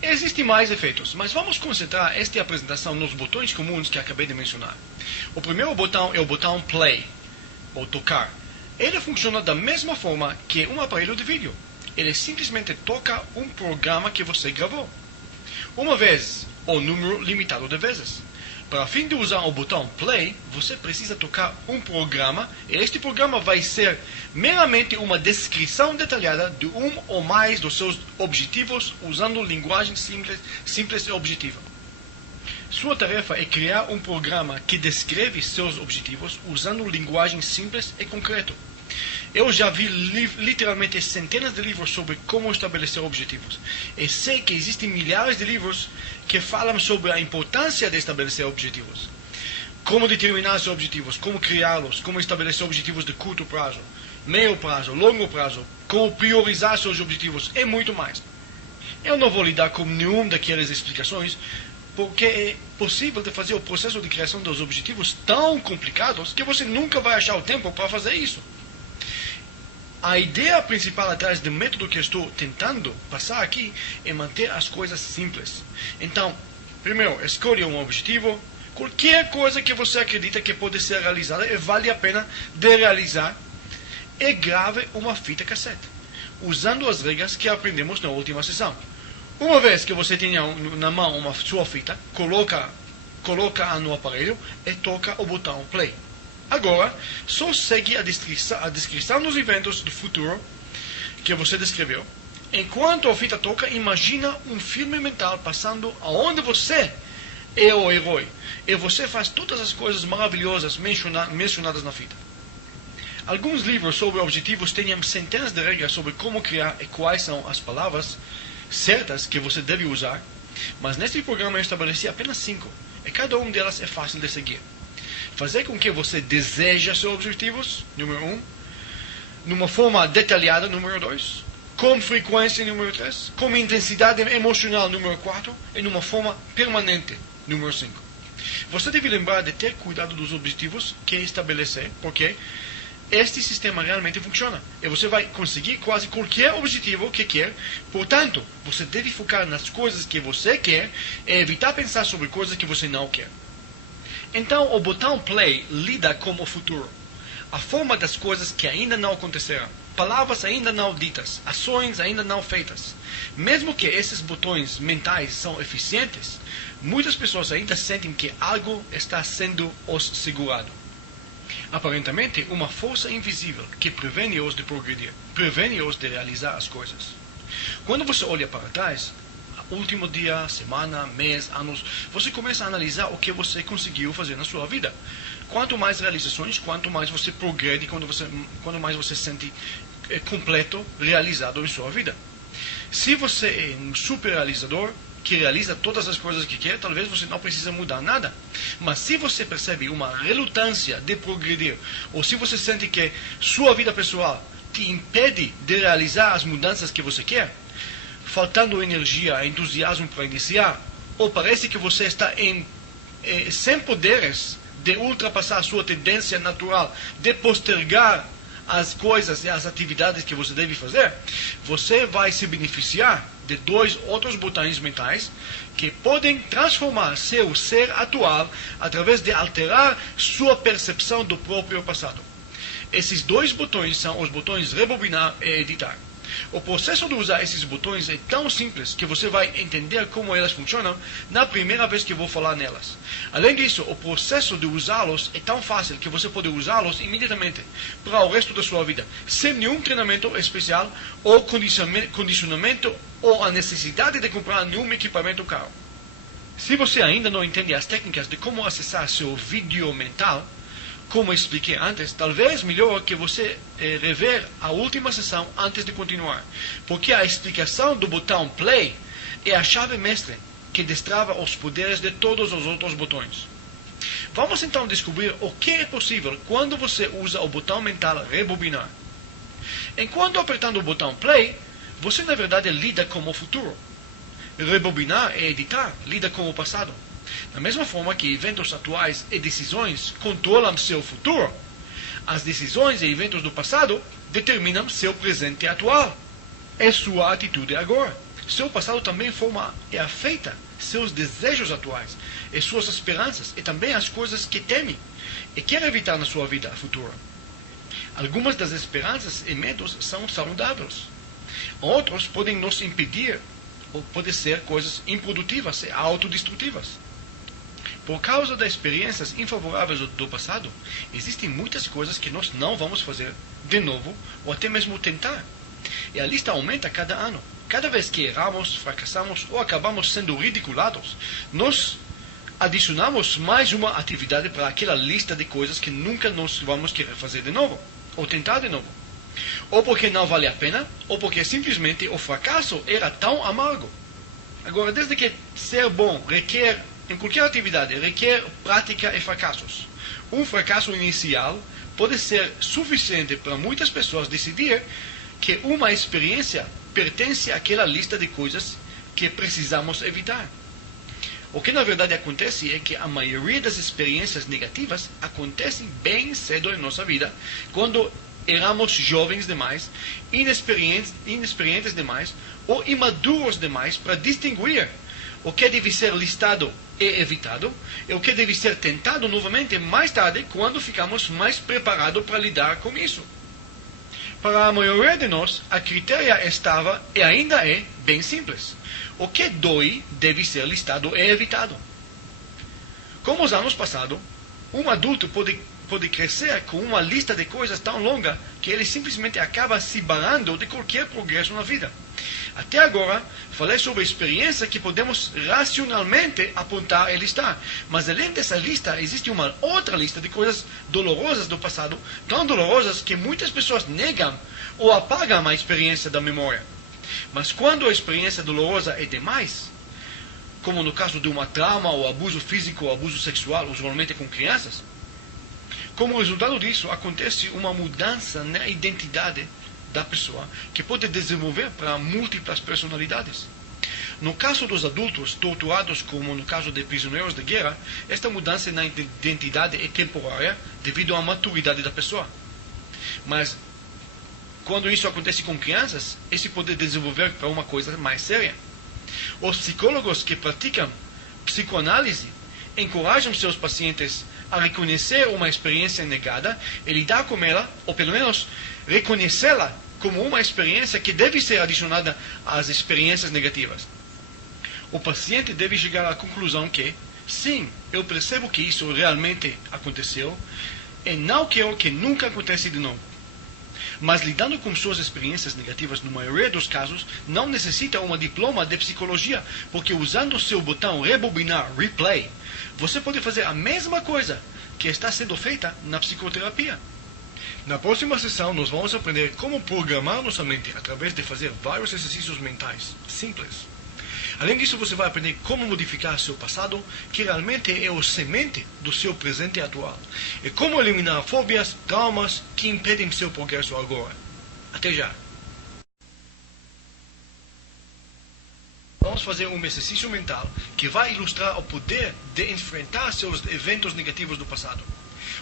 Existem mais efeitos, mas vamos concentrar esta apresentação nos botões comuns que acabei de mencionar. O primeiro botão é o botão Play, ou tocar. Ele funciona da mesma forma que um aparelho de vídeo. Ele simplesmente toca um programa que você gravou. Uma vez, ou número limitado de vezes. Para fim de usar o botão play, você precisa tocar um programa, e este programa vai ser meramente uma descrição detalhada de um ou mais dos seus objetivos usando linguagem simples e objetiva. Sua tarefa é criar um programa que descreve seus objetivos usando linguagem simples e concreta. Eu já vi literalmente centenas de livros sobre como estabelecer objetivos. E sei que existem milhares de livros que falam sobre a importância de estabelecer objetivos. Como determinar seus objetivos, como criá-los, como estabelecer objetivos de curto prazo, meio prazo, longo prazo, como priorizar seus objetivos e muito mais. Eu não vou lidar com nenhuma daquelas explicações, porque é possível de fazer o processo de criação dos objetivos tão complicados que você nunca vai achar o tempo para fazer isso. A ideia principal atrás do método que estou tentando passar aqui é manter as coisas simples. Então, primeiro, escolha um objetivo, qualquer coisa que você acredita que pode ser realizada e vale a pena de realizar, e grave uma fita cassete, usando as regras que aprendemos na última sessão. Uma vez que você tenha na mão sua fita, coloca-a no aparelho e toca o botão play. Agora, só segue a descrição dos eventos do futuro que você descreveu. Enquanto a fita toca, imagina um filme mental passando aonde você é o herói. E você faz todas as coisas maravilhosas mencionadas na fita. Alguns livros sobre objetivos têm centenas de regras sobre como criar e quais são as palavras certas que você deve usar. Mas neste programa eu estabeleci apenas 5. E cada uma delas é fácil de seguir. Fazer com que você deseja seus objetivos, número 1. Numa forma detalhada, número 2. Com frequência, número 3. Com intensidade emocional, número 4. E numa forma permanente, número 5. Você deve lembrar de ter cuidado dos objetivos que estabelecer, porque este sistema realmente funciona. E você vai conseguir quase qualquer objetivo que quer. Portanto, você deve focar nas coisas que você quer e evitar pensar sobre coisas que você não quer. Então, o botão play lida com o futuro, a forma das coisas que ainda não aconteceram, palavras ainda não ditas, ações ainda não feitas. Mesmo que esses botões mentais são eficientes, muitas pessoas ainda sentem que algo está sendo os segurado. Aparentemente, uma força invisível que prevene-os de progredir, prevene-os de realizar as coisas. Quando você olha para trás, último dia, semana, mês, anos, você começa a analisar o que você conseguiu fazer na sua vida. Quanto mais realizações, quanto mais você progrede, quanto mais você se sente completo, realizado em sua vida. Se você é um super realizador, que realiza todas as coisas que quer, talvez você não precisa mudar nada. Mas se você percebe uma relutância de progredir, ou se você sente que sua vida pessoal te impede de realizar as mudanças que você quer, faltando energia, entusiasmo para iniciar, ou parece que você está sem poderes de ultrapassar a sua tendência natural, de postergar as coisas e as atividades que você deve fazer, você vai se beneficiar de 2 outros botões mentais que podem transformar seu ser atual através de alterar sua percepção do próprio passado. Esses 2 botões são os botões rebobinar e editar. O processo de usar esses botões é tão simples que você vai entender como elas funcionam na primeira vez que vou falar nelas. Além disso, o processo de usá-los é tão fácil que você pode usá-los imediatamente para o resto da sua vida, sem nenhum treinamento especial ou condicionamento ou a necessidade de comprar nenhum equipamento caro. Se você ainda não entende as técnicas de como acessar seu vídeo mental, como expliquei antes, talvez melhor que você rever a última sessão antes de continuar, porque a explicação do botão play é a chave mestre que destrava os poderes de todos os outros botões. Vamos então descobrir o que é possível quando você usa o botão mental rebobinar. Enquanto apertando o botão play, você na verdade lida com o futuro. Rebobinar e editar lida com o passado. Da mesma forma que eventos atuais e decisões controlam seu futuro, as decisões e eventos do passado determinam seu presente atual. É sua atitude agora. Seu passado também forma e afeta seus desejos atuais, e suas esperanças, e também as coisas que teme e quer evitar na sua vida futura. Algumas das esperanças e medos são saudáveis. Outros podem nos impedir, ou podem ser coisas improdutivas e autodestrutivas. Por causa das experiências infavoráveis do passado, existem muitas coisas que nós não vamos fazer de novo, ou até mesmo tentar. E a lista aumenta cada ano. Cada vez que erramos, fracassamos ou acabamos sendo ridiculados, nós adicionamos mais uma atividade para aquela lista de coisas que nunca nós vamos querer fazer de novo, ou tentar de novo. Ou porque não vale a pena, ou porque simplesmente o fracasso era tão amargo. Agora, desde que ser bom requer, em qualquer atividade, requer prática e fracassos. Um fracasso inicial pode ser suficiente para muitas pessoas decidir que uma experiência pertence àquela lista de coisas que precisamos evitar. O que na verdade acontece é que a maioria das experiências negativas acontecem bem cedo em nossa vida, quando éramos jovens demais, inexperientes demais ou imaduros demais para distinguir o que deve ser listado e evitado e o que deve ser tentado novamente mais tarde, quando ficamos mais preparados para lidar com isso. Para a maioria de nós, a critéria estava e ainda é bem simples. O que dói deve ser listado e evitado. Como os anos passados, um adulto pode crescer com uma lista de coisas tão longa que ele simplesmente acaba se barrando de qualquer progresso na vida. Até agora, falei sobre a experiência que podemos racionalmente apontar e listar. Mas além dessa lista, existe uma outra lista de coisas dolorosas do passado, tão dolorosas que muitas pessoas negam ou apagam a experiência da memória. Mas quando a experiência dolorosa é demais, como no caso de uma trauma ou abuso físico ou abuso sexual, usualmente com crianças, como resultado disso, acontece uma mudança na identidade da pessoa, que pode desenvolver para múltiplas personalidades. No caso dos adultos torturados, como no caso de prisioneiros de guerra, esta mudança na identidade é temporária devido à maturidade da pessoa. Mas, quando isso acontece com crianças, isso pode desenvolver para uma coisa mais séria. Os psicólogos que praticam psicoanálise encorajam seus pacientes a reconhecer uma experiência negada e lidar com ela, ou pelo menos reconhecê-la como uma experiência que deve ser adicionada às experiências negativas. O paciente deve chegar à conclusão que, sim, eu percebo que isso realmente aconteceu e não quero que nunca aconteça de novo. Mas lidando com suas experiências negativas, na maioria dos casos, não necessita uma diploma de psicologia, porque usando seu botão rebobinar, replay, você pode fazer a mesma coisa que está sendo feita na psicoterapia. Na próxima sessão, nós vamos aprender como programar nossa mente através de fazer vários exercícios mentais simples. Além disso, você vai aprender como modificar seu passado, que realmente é o semente do seu presente atual, e como eliminar fóbias, traumas que impedem seu progresso agora. Até já! Vamos fazer um exercício mental que vai ilustrar o poder de enfrentar seus eventos negativos do passado.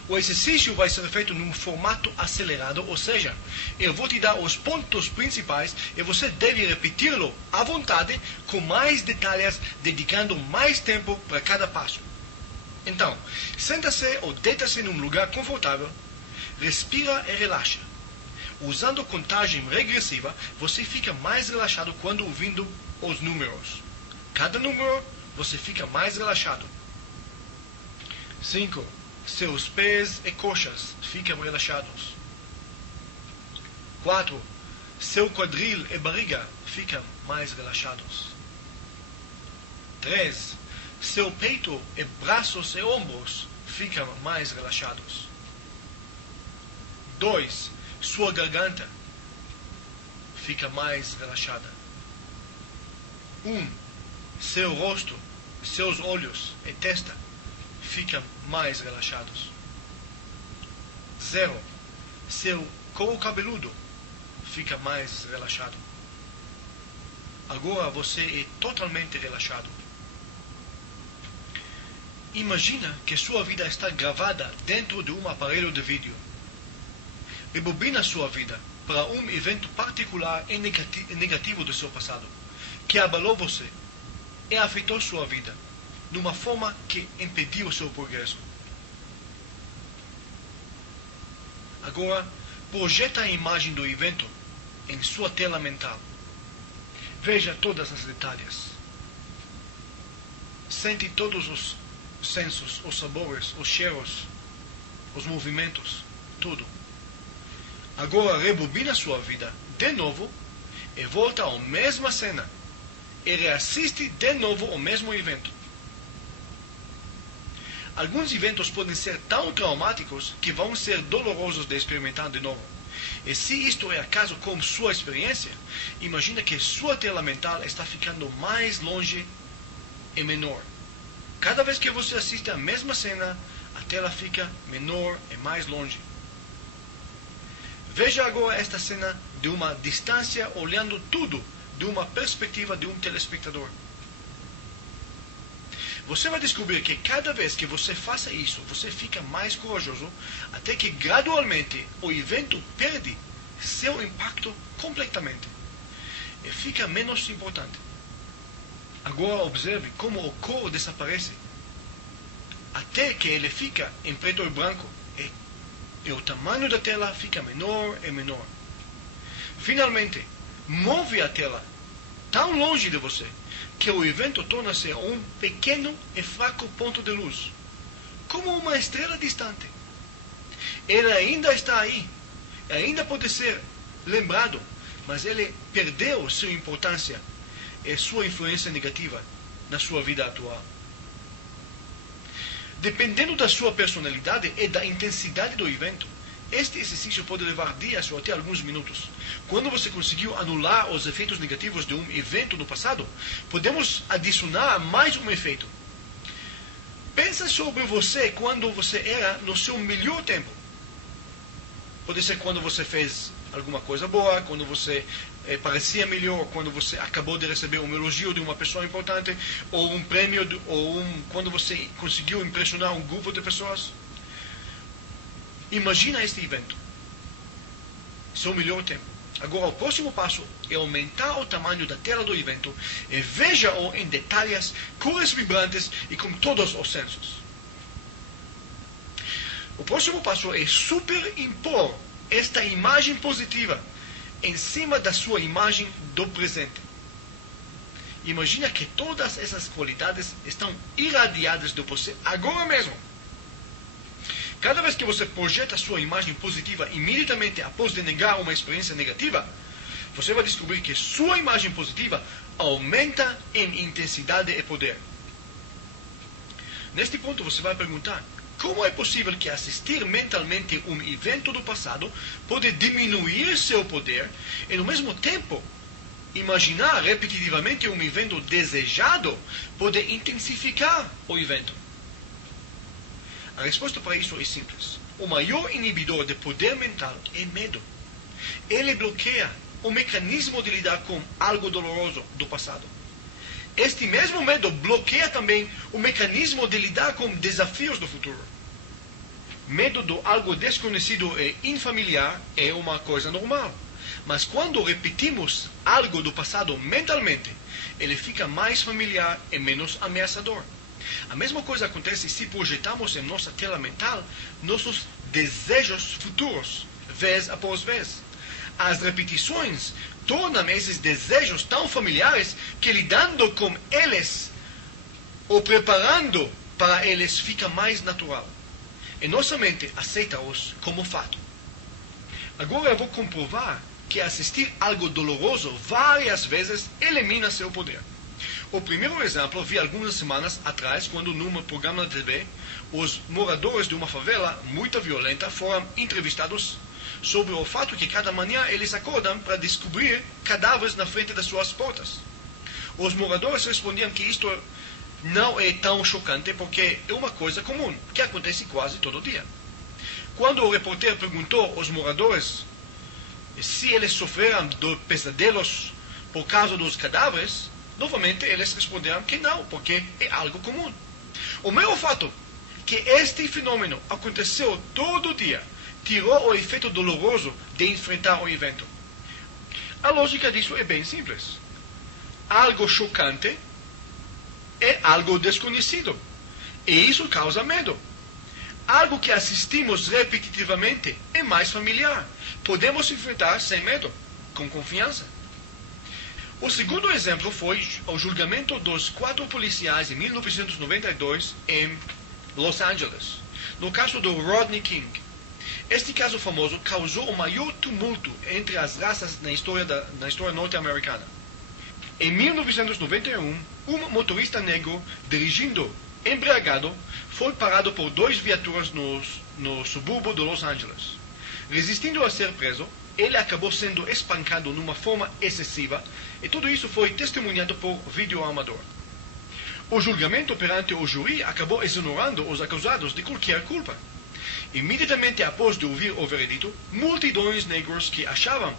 O exercício vai ser feito num formato acelerado, ou seja, eu vou te dar os pontos principais e você deve repeti-lo à vontade, com mais detalhes, dedicando mais tempo para cada passo. Então, senta-se ou deita-se num lugar confortável, respira e relaxa. Usando contagem regressiva, você fica mais relaxado quando ouvindo os números. Cada número, você fica mais relaxado. 5. Seus pés e coxas ficam relaxados. 4. Seu quadril e barriga ficam mais relaxados. 3. Seu peito e braços e ombros ficam mais relaxados. 2. Sua garganta fica mais relaxada. 1. Seu rosto, seus olhos e testa ficam mais relaxados. 0. Seu couro cabeludo fica mais relaxado. Agora você é totalmente relaxado. Imagina que sua vida está gravada dentro de um aparelho de vídeo. Rebobina sua vida para um evento particular e negativo do seu passado, que abalou você e afetou sua vida de uma forma que impediu o seu progresso. Agora, projeta a imagem do evento em sua tela mental. Veja todas as detalhes. Sente todos os sensos, os sabores, os cheiros, os movimentos, tudo. Agora rebobina sua vida de novo e volta à mesma cena e reassiste de novo o mesmo evento. Alguns eventos podem ser tão traumáticos que vão ser dolorosos de experimentar de novo. E se isto é acaso com sua experiência, imagina que sua tela mental está ficando mais longe e menor. Cada vez que você assiste a mesma cena, a tela fica menor e mais longe. Veja agora esta cena de uma distância, olhando tudo de uma perspectiva de um telespectador. Você vai descobrir que cada vez que você faça isso, você fica mais corajoso, até que gradualmente o evento perde seu impacto completamente e fica menos importante. Agora observe como o cor desaparece, até que ele fica em preto e branco, e o tamanho da tela fica menor e menor. Finalmente, move a tela tão longe de você que o evento torna-se um pequeno e fraco ponto de luz, como uma estrela distante. Ele ainda está aí, ainda pode ser lembrado, mas ele perdeu sua importância e sua influência negativa na sua vida atual. Dependendo da sua personalidade e da intensidade do evento, este exercício pode levar dias ou até alguns minutos. Quando você conseguiu anular os efeitos negativos de um evento no passado, podemos adicionar mais um efeito. Pensa sobre você quando você era no seu melhor tempo. Pode ser quando você fez alguma coisa boa, quando você parecia melhor, quando você acabou de receber um elogio de uma pessoa importante, ou um prêmio, quando você conseguiu impressionar um grupo de pessoas. Imagina este evento, seu melhor tempo. Agora o próximo passo é aumentar o tamanho da tela do evento e veja-o em detalhes, cores vibrantes e com todos os sensos. O próximo passo é superimpor esta imagem positiva em cima da sua imagem do presente. Imagina que todas essas qualidades estão irradiadas de você agora mesmo. Cada vez que você projeta a sua imagem positiva imediatamente após de negar uma experiência negativa, você vai descobrir que sua imagem positiva aumenta em intensidade e poder. Neste ponto você vai perguntar: como é possível que assistir mentalmente um evento do passado pode diminuir seu poder e, no mesmo tempo, imaginar repetitivamente um evento desejado pode intensificar o evento? A resposta para isso é simples. O maior inibidor de poder mental é medo. Ele bloqueia o mecanismo de lidar com algo doloroso do passado. Este mesmo medo bloqueia também o mecanismo de lidar com desafios do futuro. Medo do algo desconhecido e infamiliar é uma coisa normal. Mas quando repetimos algo do passado mentalmente, ele fica mais familiar e menos ameaçador. A mesma coisa acontece se projetamos em nossa tela mental nossos desejos futuros, vez após vez. As repetições tornam esses desejos tão familiares que lidando com eles ou preparando para eles fica mais natural. E nossa mente aceita-os como fato. Agora eu vou comprovar que assistir algo doloroso várias vezes elimina seu poder. O primeiro exemplo vi algumas semanas atrás, quando num programa de TV, os moradores de uma favela muito violenta foram entrevistados sobre o fato que cada manhã eles acordam para descobrir cadáveres na frente das suas portas. Os moradores respondiam que isto não é tão chocante porque é uma coisa comum, que acontece quase todo dia. Quando o repórter perguntou aos moradores se eles sofreram de pesadelos por causa dos cadáveres, novamente eles responderam que não, porque é algo comum. O mero fato que este fenômeno aconteceu todo dia tirou o efeito doloroso de enfrentar o evento. A lógica disso é bem simples. Algo chocante é algo desconhecido, e isso causa medo. Algo que assistimos repetitivamente é mais familiar. Podemos enfrentar sem medo, com confiança. O segundo exemplo foi o julgamento dos 4 policiais em 1992 em Los Angeles, no caso do Rodney King. Este caso famoso causou o maior tumulto entre as raças na história norte-americana. Em 1991, um motorista negro dirigindo embriagado foi parado por 2 viaturas no subúrbio de Los Angeles. Resistindo a ser preso, ele acabou sendo espancado numa forma excessiva, e tudo isso foi testemunhado por vídeo amador. O julgamento perante o júri acabou exonerando os acusados de qualquer culpa. Imediatamente após de ouvir o veredito, multidões negros que achavam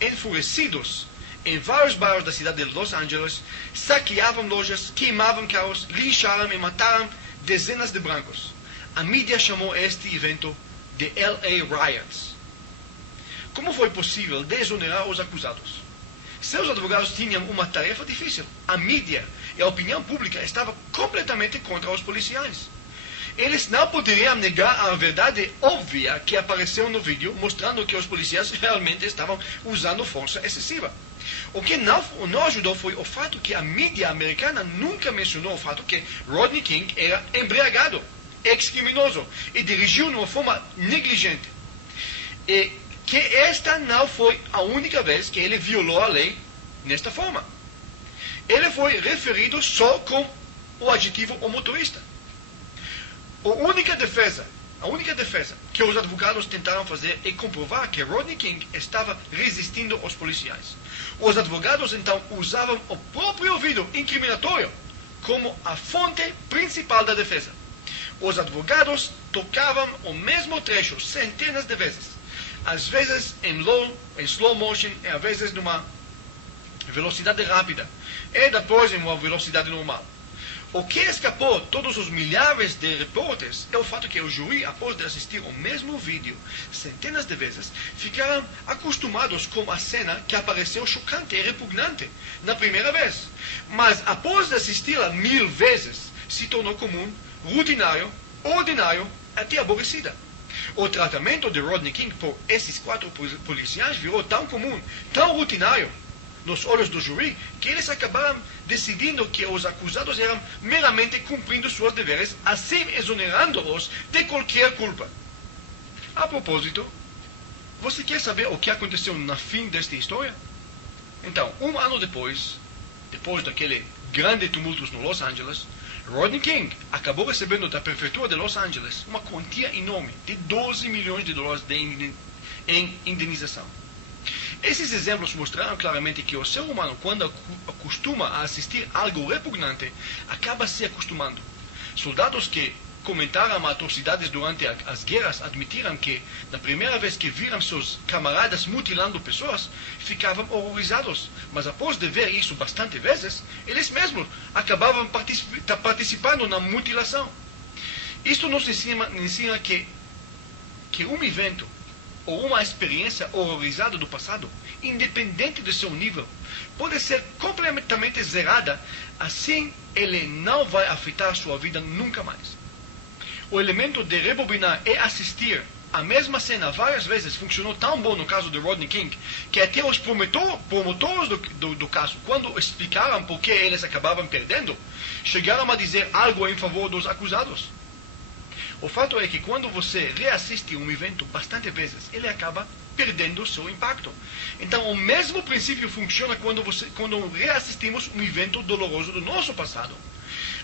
enfurecidos em vários bairros da cidade de Los Angeles saqueavam lojas, queimavam carros, lincharam e mataram dezenas de brancos. A mídia chamou este evento de LA Riots. Como foi possível desonerar os acusados? Seus advogados tinham uma tarefa difícil. A mídia e a opinião pública estavam completamente contra os policiais. Eles não poderiam negar a verdade óbvia que apareceu no vídeo, mostrando que os policiais realmente estavam usando força excessiva. O que não ajudou foi o fato que a mídia americana nunca mencionou o fato que Rodney King era embriagado, ex-criminoso, e dirigiu de uma forma negligente. E que esta não foi a única vez que ele violou a lei nesta forma. Ele foi referido só com o adjetivo o motorista. A única defesa que os advogados tentaram fazer é comprovar que Rodney King estava resistindo aos policiais. Os advogados então usavam o próprio vídeo incriminatório como a fonte principal da defesa. Os advogados tocavam o mesmo trecho centenas de vezes, às vezes em slow motion e às vezes numa velocidade rápida e depois em uma velocidade normal. O que escapou todos os milhares de repórteres é o fato que o júri, após de assistir o mesmo vídeo centenas de vezes, ficaram acostumados com a cena que apareceu chocante e repugnante na primeira vez. Mas após de assisti-la 1000 vezes, se tornou comum, rutinário, ordinário, até aborrecida. O tratamento de Rodney King por esses 4 policiais virou tão comum, tão rotinário nos olhos do júri, que eles acabaram decidindo que os acusados eram meramente cumprindo seus deveres, assim exonerando-os de qualquer culpa. A propósito, você quer saber o que aconteceu no fim desta história? Então, um ano depois daquele grande tumulto no Los Angeles, Rodney King acabou recebendo da prefeitura de Los Angeles uma quantia enorme de $12 milhões em indenização. Esses exemplos mostraram claramente que o ser humano, quando acostuma a assistir algo repugnante, acaba se acostumando. Soldados que comentaram atrocidades durante as guerras admitiram que, na primeira vez que viram seus camaradas mutilando pessoas, ficavam horrorizados. Mas após de ver isso bastante vezes, eles mesmos acabavam participando na mutilação. Isto nos ensina que um evento ou uma experiência horrorizada do passado, independente do seu nível, pode ser completamente zerada, assim ele não vai afetar sua vida nunca mais. O elemento de rebobinar e assistir a mesma cena várias vezes funcionou tão bom no caso de Rodney King, que até os promotores do caso, quando explicaram por que eles acabavam perdendo, chegaram a dizer algo em favor dos acusados. O fato é que quando você reassiste um evento bastante vezes, ele acaba perdendo seu impacto. Então, o mesmo princípio funciona quando reassistimos um evento doloroso do nosso passado.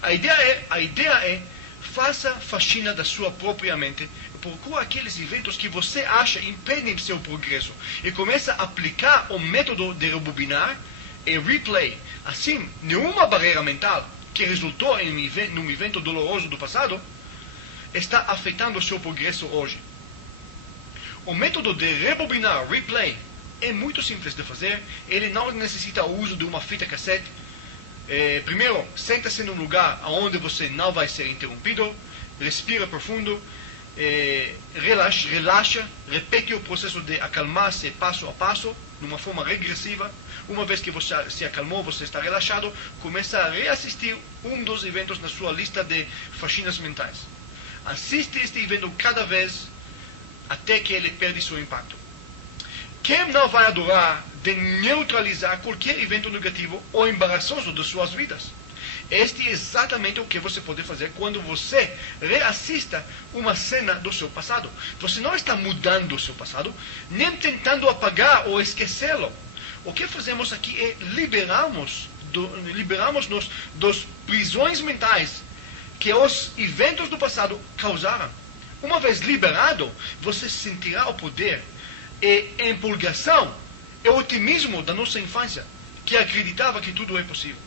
A ideia é faça faxina da sua própria mente, procura aqueles eventos que você acha impedem seu progresso e começa a aplicar o método de rebobinar e replay. Assim, nenhuma barreira mental que resultou num evento doloroso do passado está afetando seu progresso hoje. O método de rebobinar, replay, é muito simples de fazer. Ele não necessita o uso de uma fita cassete. Primeiro, senta-se num lugar onde você não vai ser interrompido, respira profundo, relaxa, repete o processo de acalmar-se passo a passo, numa forma regressiva. Uma vez que você se acalmou, você está relaxado, começa a reassistir um dos eventos na sua lista de faxinas mentais. Assiste este evento cada vez até que ele perde seu impacto. Quem não vai adorar de neutralizar qualquer evento negativo ou embaraçoso de suas vidas? Este é exatamente o que você pode fazer quando você reassista uma cena do seu passado. Você não está mudando o seu passado, nem tentando apagar ou esquecê-lo. O que fazemos aqui é liberarmos-nos das prisões mentais que os eventos do passado causaram. Uma vez liberado, você sentirá o poder e a empolgação e o otimismo da nossa infância, que acreditava que tudo é possível.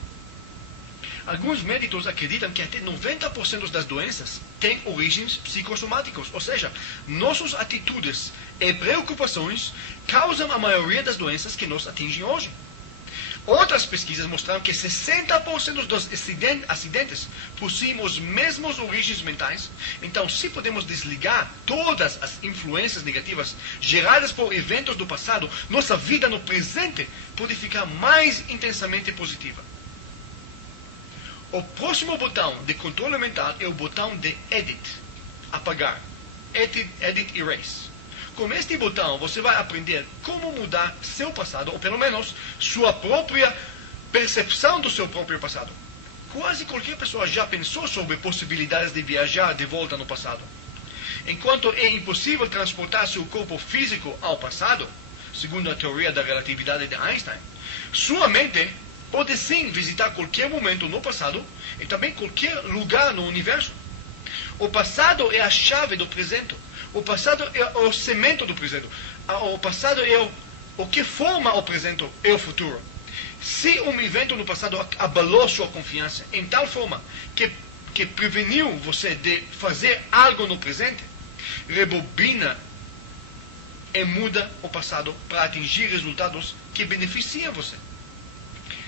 Alguns médicos acreditam que até 90% das doenças têm origens psicossomáticas, ou seja, nossas atitudes e preocupações causam a maioria das doenças que nos atingem hoje. Outras pesquisas mostraram que 60% dos acidentes possuem os mesmos origens mentais. Então, se podemos desligar todas as influências negativas geradas por eventos do passado, nossa vida no presente pode ficar mais intensamente positiva. O próximo botão de controle mental é o botão de Edit, apagar, Edit Erase. Com este botão, você vai aprender como mudar seu passado, ou pelo menos sua própria percepção do seu próprio passado. Quase qualquer pessoa já pensou sobre possibilidades de viajar de volta no passado. Enquanto é impossível transportar seu corpo físico ao passado, segundo a teoria da relatividade de Einstein, sua mente pode sim visitar qualquer momento no passado e também qualquer lugar no universo. O passado é a chave do presente. O passado é o cimento do presente. O passado é o que forma o presente e o futuro. Se um evento no passado abalou sua confiança em tal forma que preveniu você de fazer algo no presente, rebobina e muda o passado para atingir resultados que beneficiam você.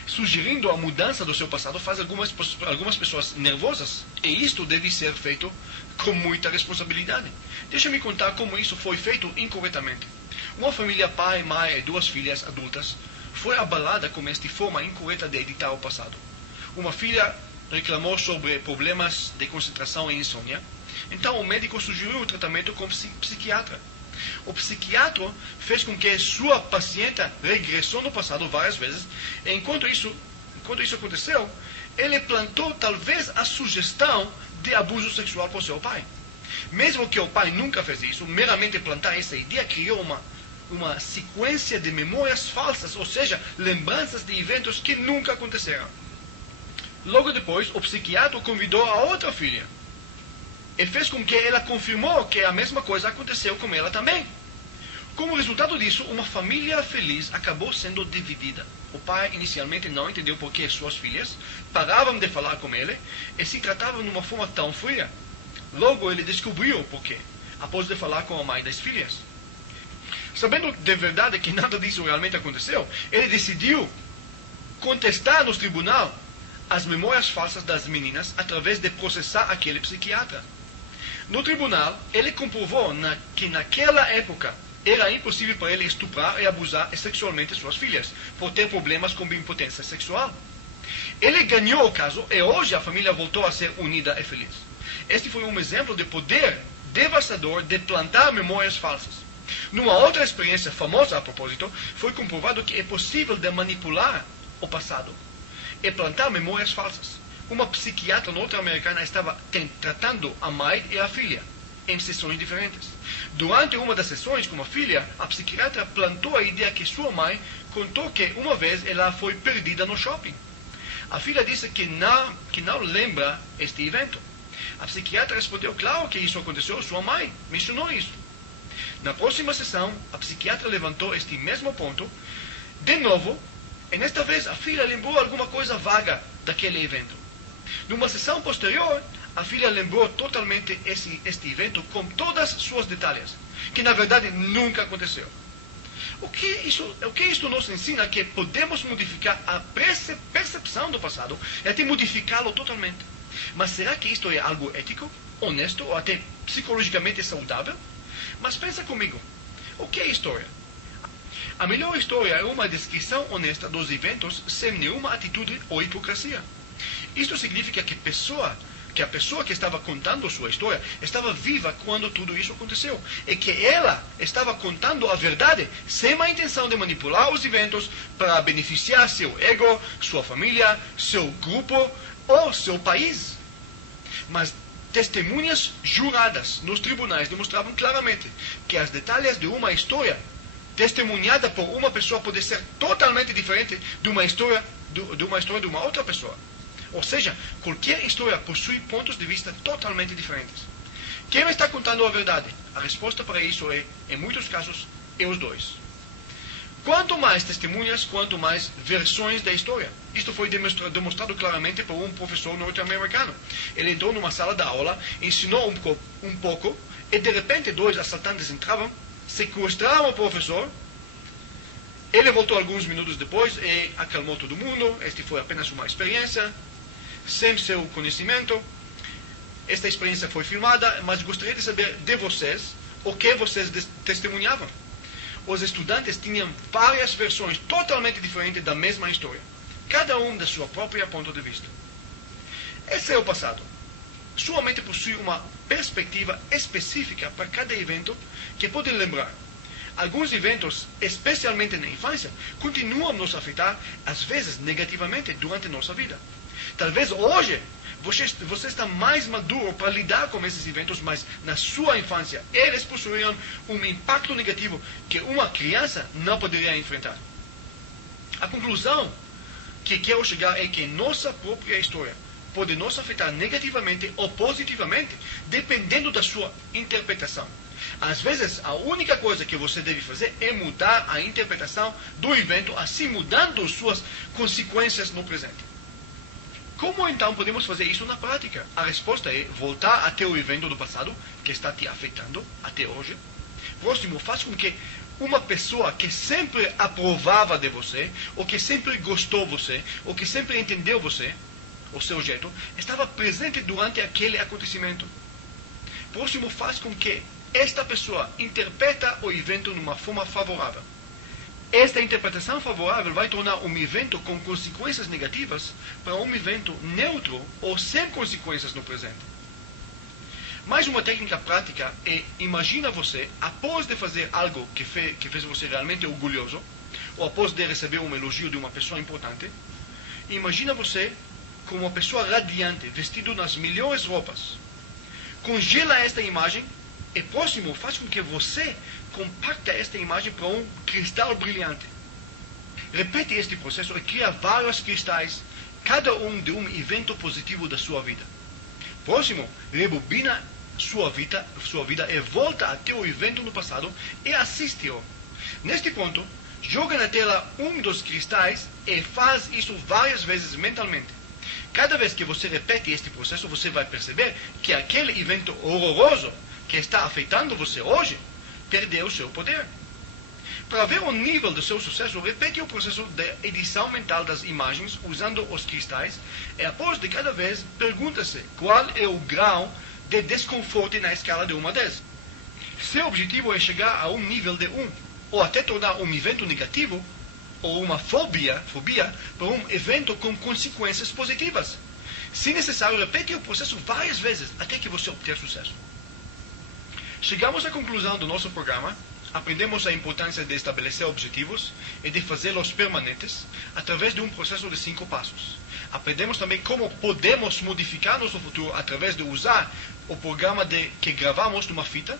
Sugerindo a mudança do seu passado faz algumas pessoas nervosas, e isto deve ser feito com muita responsabilidade. Deixa-me contar como isso foi feito incorretamente. Uma família, pai, mãe e 2 filhas adultas, foi abalada com esta forma incorreta de editar o passado. Uma filha reclamou sobre problemas de concentração e insônia, Então o médico sugeriu o tratamento com psiquiatra. O psiquiatra fez com que sua paciente regressou no passado várias vezes, e enquanto isso aconteceu, ele plantou talvez a sugestão de abuso sexual por seu pai. Mesmo que o pai nunca fez isso, meramente plantar essa ideia criou uma sequência de memórias falsas, ou seja, lembranças de eventos que nunca aconteceram. Logo depois, o psiquiatra convidou a outra filha e fez com que ela confirmou que a mesma coisa aconteceu com ela também. Como resultado disso, uma família feliz acabou sendo dividida. O pai inicialmente não entendeu por que suas filhas paravam de falar com ele e se tratavam de uma forma tão fria. Logo ele descobriu o porquê, após de falar com a mãe das filhas. Sabendo de verdade que nada disso realmente aconteceu, ele decidiu contestar no tribunal as memórias falsas das meninas através de processar aquele psiquiatra. No tribunal, ele comprovou que naquela época era impossível para ele estuprar e abusar sexualmente suas filhas, por ter problemas com impotência sexual. Ele ganhou o caso e hoje a família voltou a ser unida e feliz. Este foi um exemplo de poder devastador de plantar memórias falsas. Numa outra experiência famosa a propósito, foi comprovado que é possível de manipular o passado e plantar memórias falsas. Uma psiquiatra norte-americana estava tratando a mãe e a filha em sessões diferentes. Durante uma das sessões com a filha, a psiquiatra plantou a ideia que sua mãe contou que uma vez ela foi perdida no shopping. A filha disse que não lembra este evento. A psiquiatra respondeu, claro que isso aconteceu, sua mãe mencionou isso. Na próxima sessão, a psiquiatra levantou este mesmo ponto, de novo, e nesta vez a filha lembrou alguma coisa vaga daquele evento. Numa sessão posterior, a filha lembrou totalmente este evento com todas suas detalhes, que na verdade nunca aconteceu. O que isto nos ensina? Que podemos modificar a percepção do passado e até modificá-lo totalmente. Mas será que isto é algo ético, honesto ou até psicologicamente saudável? Mas pensa comigo, o que é história? A melhor história é uma descrição honesta dos eventos sem nenhuma atitude ou hipocrisia. Isto significa que a pessoa que estava contando sua história estava viva quando tudo isso aconteceu. E que ela estava contando a verdade sem a intenção de manipular os eventos para beneficiar seu ego, sua família, seu grupo ou seu país. Mas testemunhas juradas nos tribunais demonstravam claramente que os detalhes de uma história testemunhada por uma pessoa pode ser totalmente diferente de uma história de uma outra pessoa. Ou seja, qualquer história possui pontos de vista totalmente diferentes. Quem está contando a verdade? A resposta para isso é, em muitos casos, é os dois. Quanto mais testemunhas, quanto mais versões da história. Isto foi demonstrado claramente por um professor norte-americano. Ele entrou numa sala de aula, ensinou um pouco, e de repente 2 assaltantes entravam, sequestraram o professor. Ele voltou alguns minutos depois e acalmou todo mundo. Este foi apenas uma experiência, sem seu conhecimento. Esta experiência foi filmada, mas gostaria de saber de vocês o que vocês testemunhavam. Os estudantes tinham várias versões totalmente diferentes da mesma história, cada um da sua própria ponto de vista. Esse é o passado. Sua mente possui uma perspectiva específica para cada evento que pode lembrar. Alguns eventos, especialmente na infância, continuam a nos afetar, às vezes negativamente, durante nossa vida. Talvez hoje você está mais maduro para lidar com esses eventos, mas na sua infância eles possuíam um impacto negativo que uma criança não poderia enfrentar. A conclusão que quero chegar é que nossa própria história pode nos afetar negativamente ou positivamente, dependendo da sua interpretação. Às vezes, a única coisa que você deve fazer é mudar a interpretação do evento, assim mudando suas consequências no presente. Como então podemos fazer isso na prática? A resposta é voltar até o evento do passado que está te afetando até hoje. Próximo, faz com que uma pessoa que sempre aprovava de você, ou que sempre gostou de você, ou que sempre entendeu você, o seu jeito, estava presente durante aquele acontecimento. Próximo, faz com que esta pessoa interpreta o evento de uma forma favorável. Esta interpretação favorável vai tornar um evento com consequências negativas para um evento neutro ou sem consequências no presente. Mais uma técnica prática é, imagina você, após de fazer algo que fez você realmente orgulhoso, ou após de receber um elogio de uma pessoa importante, imagina você como uma pessoa radiante, vestido nas melhores roupas. Congela esta imagem e próximo faz com que você compacta esta imagem para um cristal brilhante. Repete este processo e cria vários cristais, cada um de um evento positivo da sua vida. Próximo, rebobina sua vida e volta até o evento no passado e assiste-o. Neste ponto, joga na tela um dos cristais e faz isso várias vezes mentalmente. Cada vez que você repete este processo, você vai perceber que aquele evento horroroso que está afetando você hoje perdeu seu poder. Para ver o nível do seu sucesso, repete o processo de edição mental das imagens usando os cristais e após de cada vez, pergunta-se qual é o grau de desconforto na escala de 1 a 10. Seu objetivo é chegar a um nível de 1, ou até tornar um evento negativo ou uma fobia para um evento com consequências positivas. Se necessário, repete o processo várias vezes até que você obter sucesso. Chegamos à conclusão do nosso programa. Aprendemos a importância de estabelecer objetivos e de fazê-los permanentes através de um processo de 5 passos. Aprendemos também como podemos modificar nosso futuro através de usar o programa que gravamos numa fita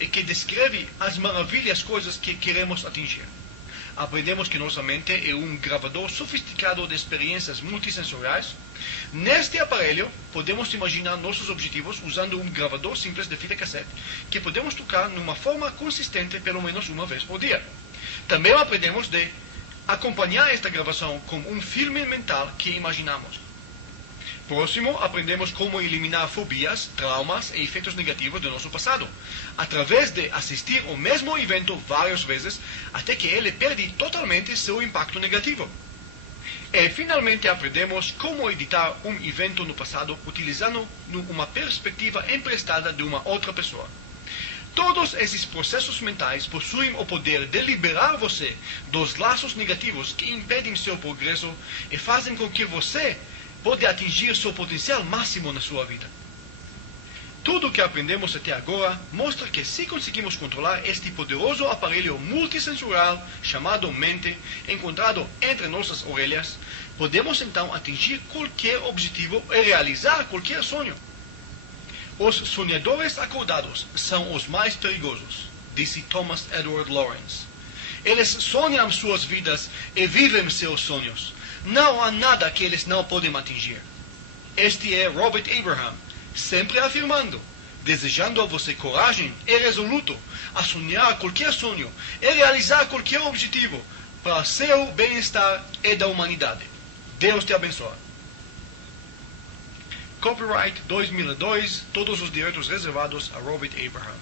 e que descreve as maravilhas coisas que queremos atingir. Aprendemos que nossa mente é um gravador sofisticado de experiências multissensoriais. Neste aparelho, podemos imaginar nossos objetivos usando um gravador simples de fita cassete, que podemos tocar numa forma consistente pelo menos uma vez por dia. Também aprendemos de acompanhar esta gravação com um filme mental que imaginamos. Próximo, aprendemos como eliminar fobias, traumas e efeitos negativos do nosso passado, através de assistir ao mesmo evento várias vezes, até que ele perde totalmente seu impacto negativo. E, finalmente, aprendemos como editar um evento no passado utilizando uma perspectiva emprestada de uma outra pessoa. Todos esses processos mentais possuem o poder de liberar você dos laços negativos que impedem seu progresso e fazem com que você pode atingir seu potencial máximo na sua vida. Tudo o que aprendemos até agora mostra que se conseguimos controlar este poderoso aparelho multissensorial chamado mente, encontrado entre nossas orelhas, podemos então atingir qualquer objetivo e realizar qualquer sonho. Os sonhadores acordados são os mais perigosos, disse Thomas Edward Lawrence. Eles sonham suas vidas e vivem seus sonhos. Não há nada que eles não podem atingir. Este é Robert Abraham, sempre afirmando, desejando a você coragem e resoluto a sonhar qualquer sonho e realizar qualquer objetivo para seu bem-estar e da humanidade. Deus te abençoe. Copyright 2002, todos os direitos reservados a Robert Abraham.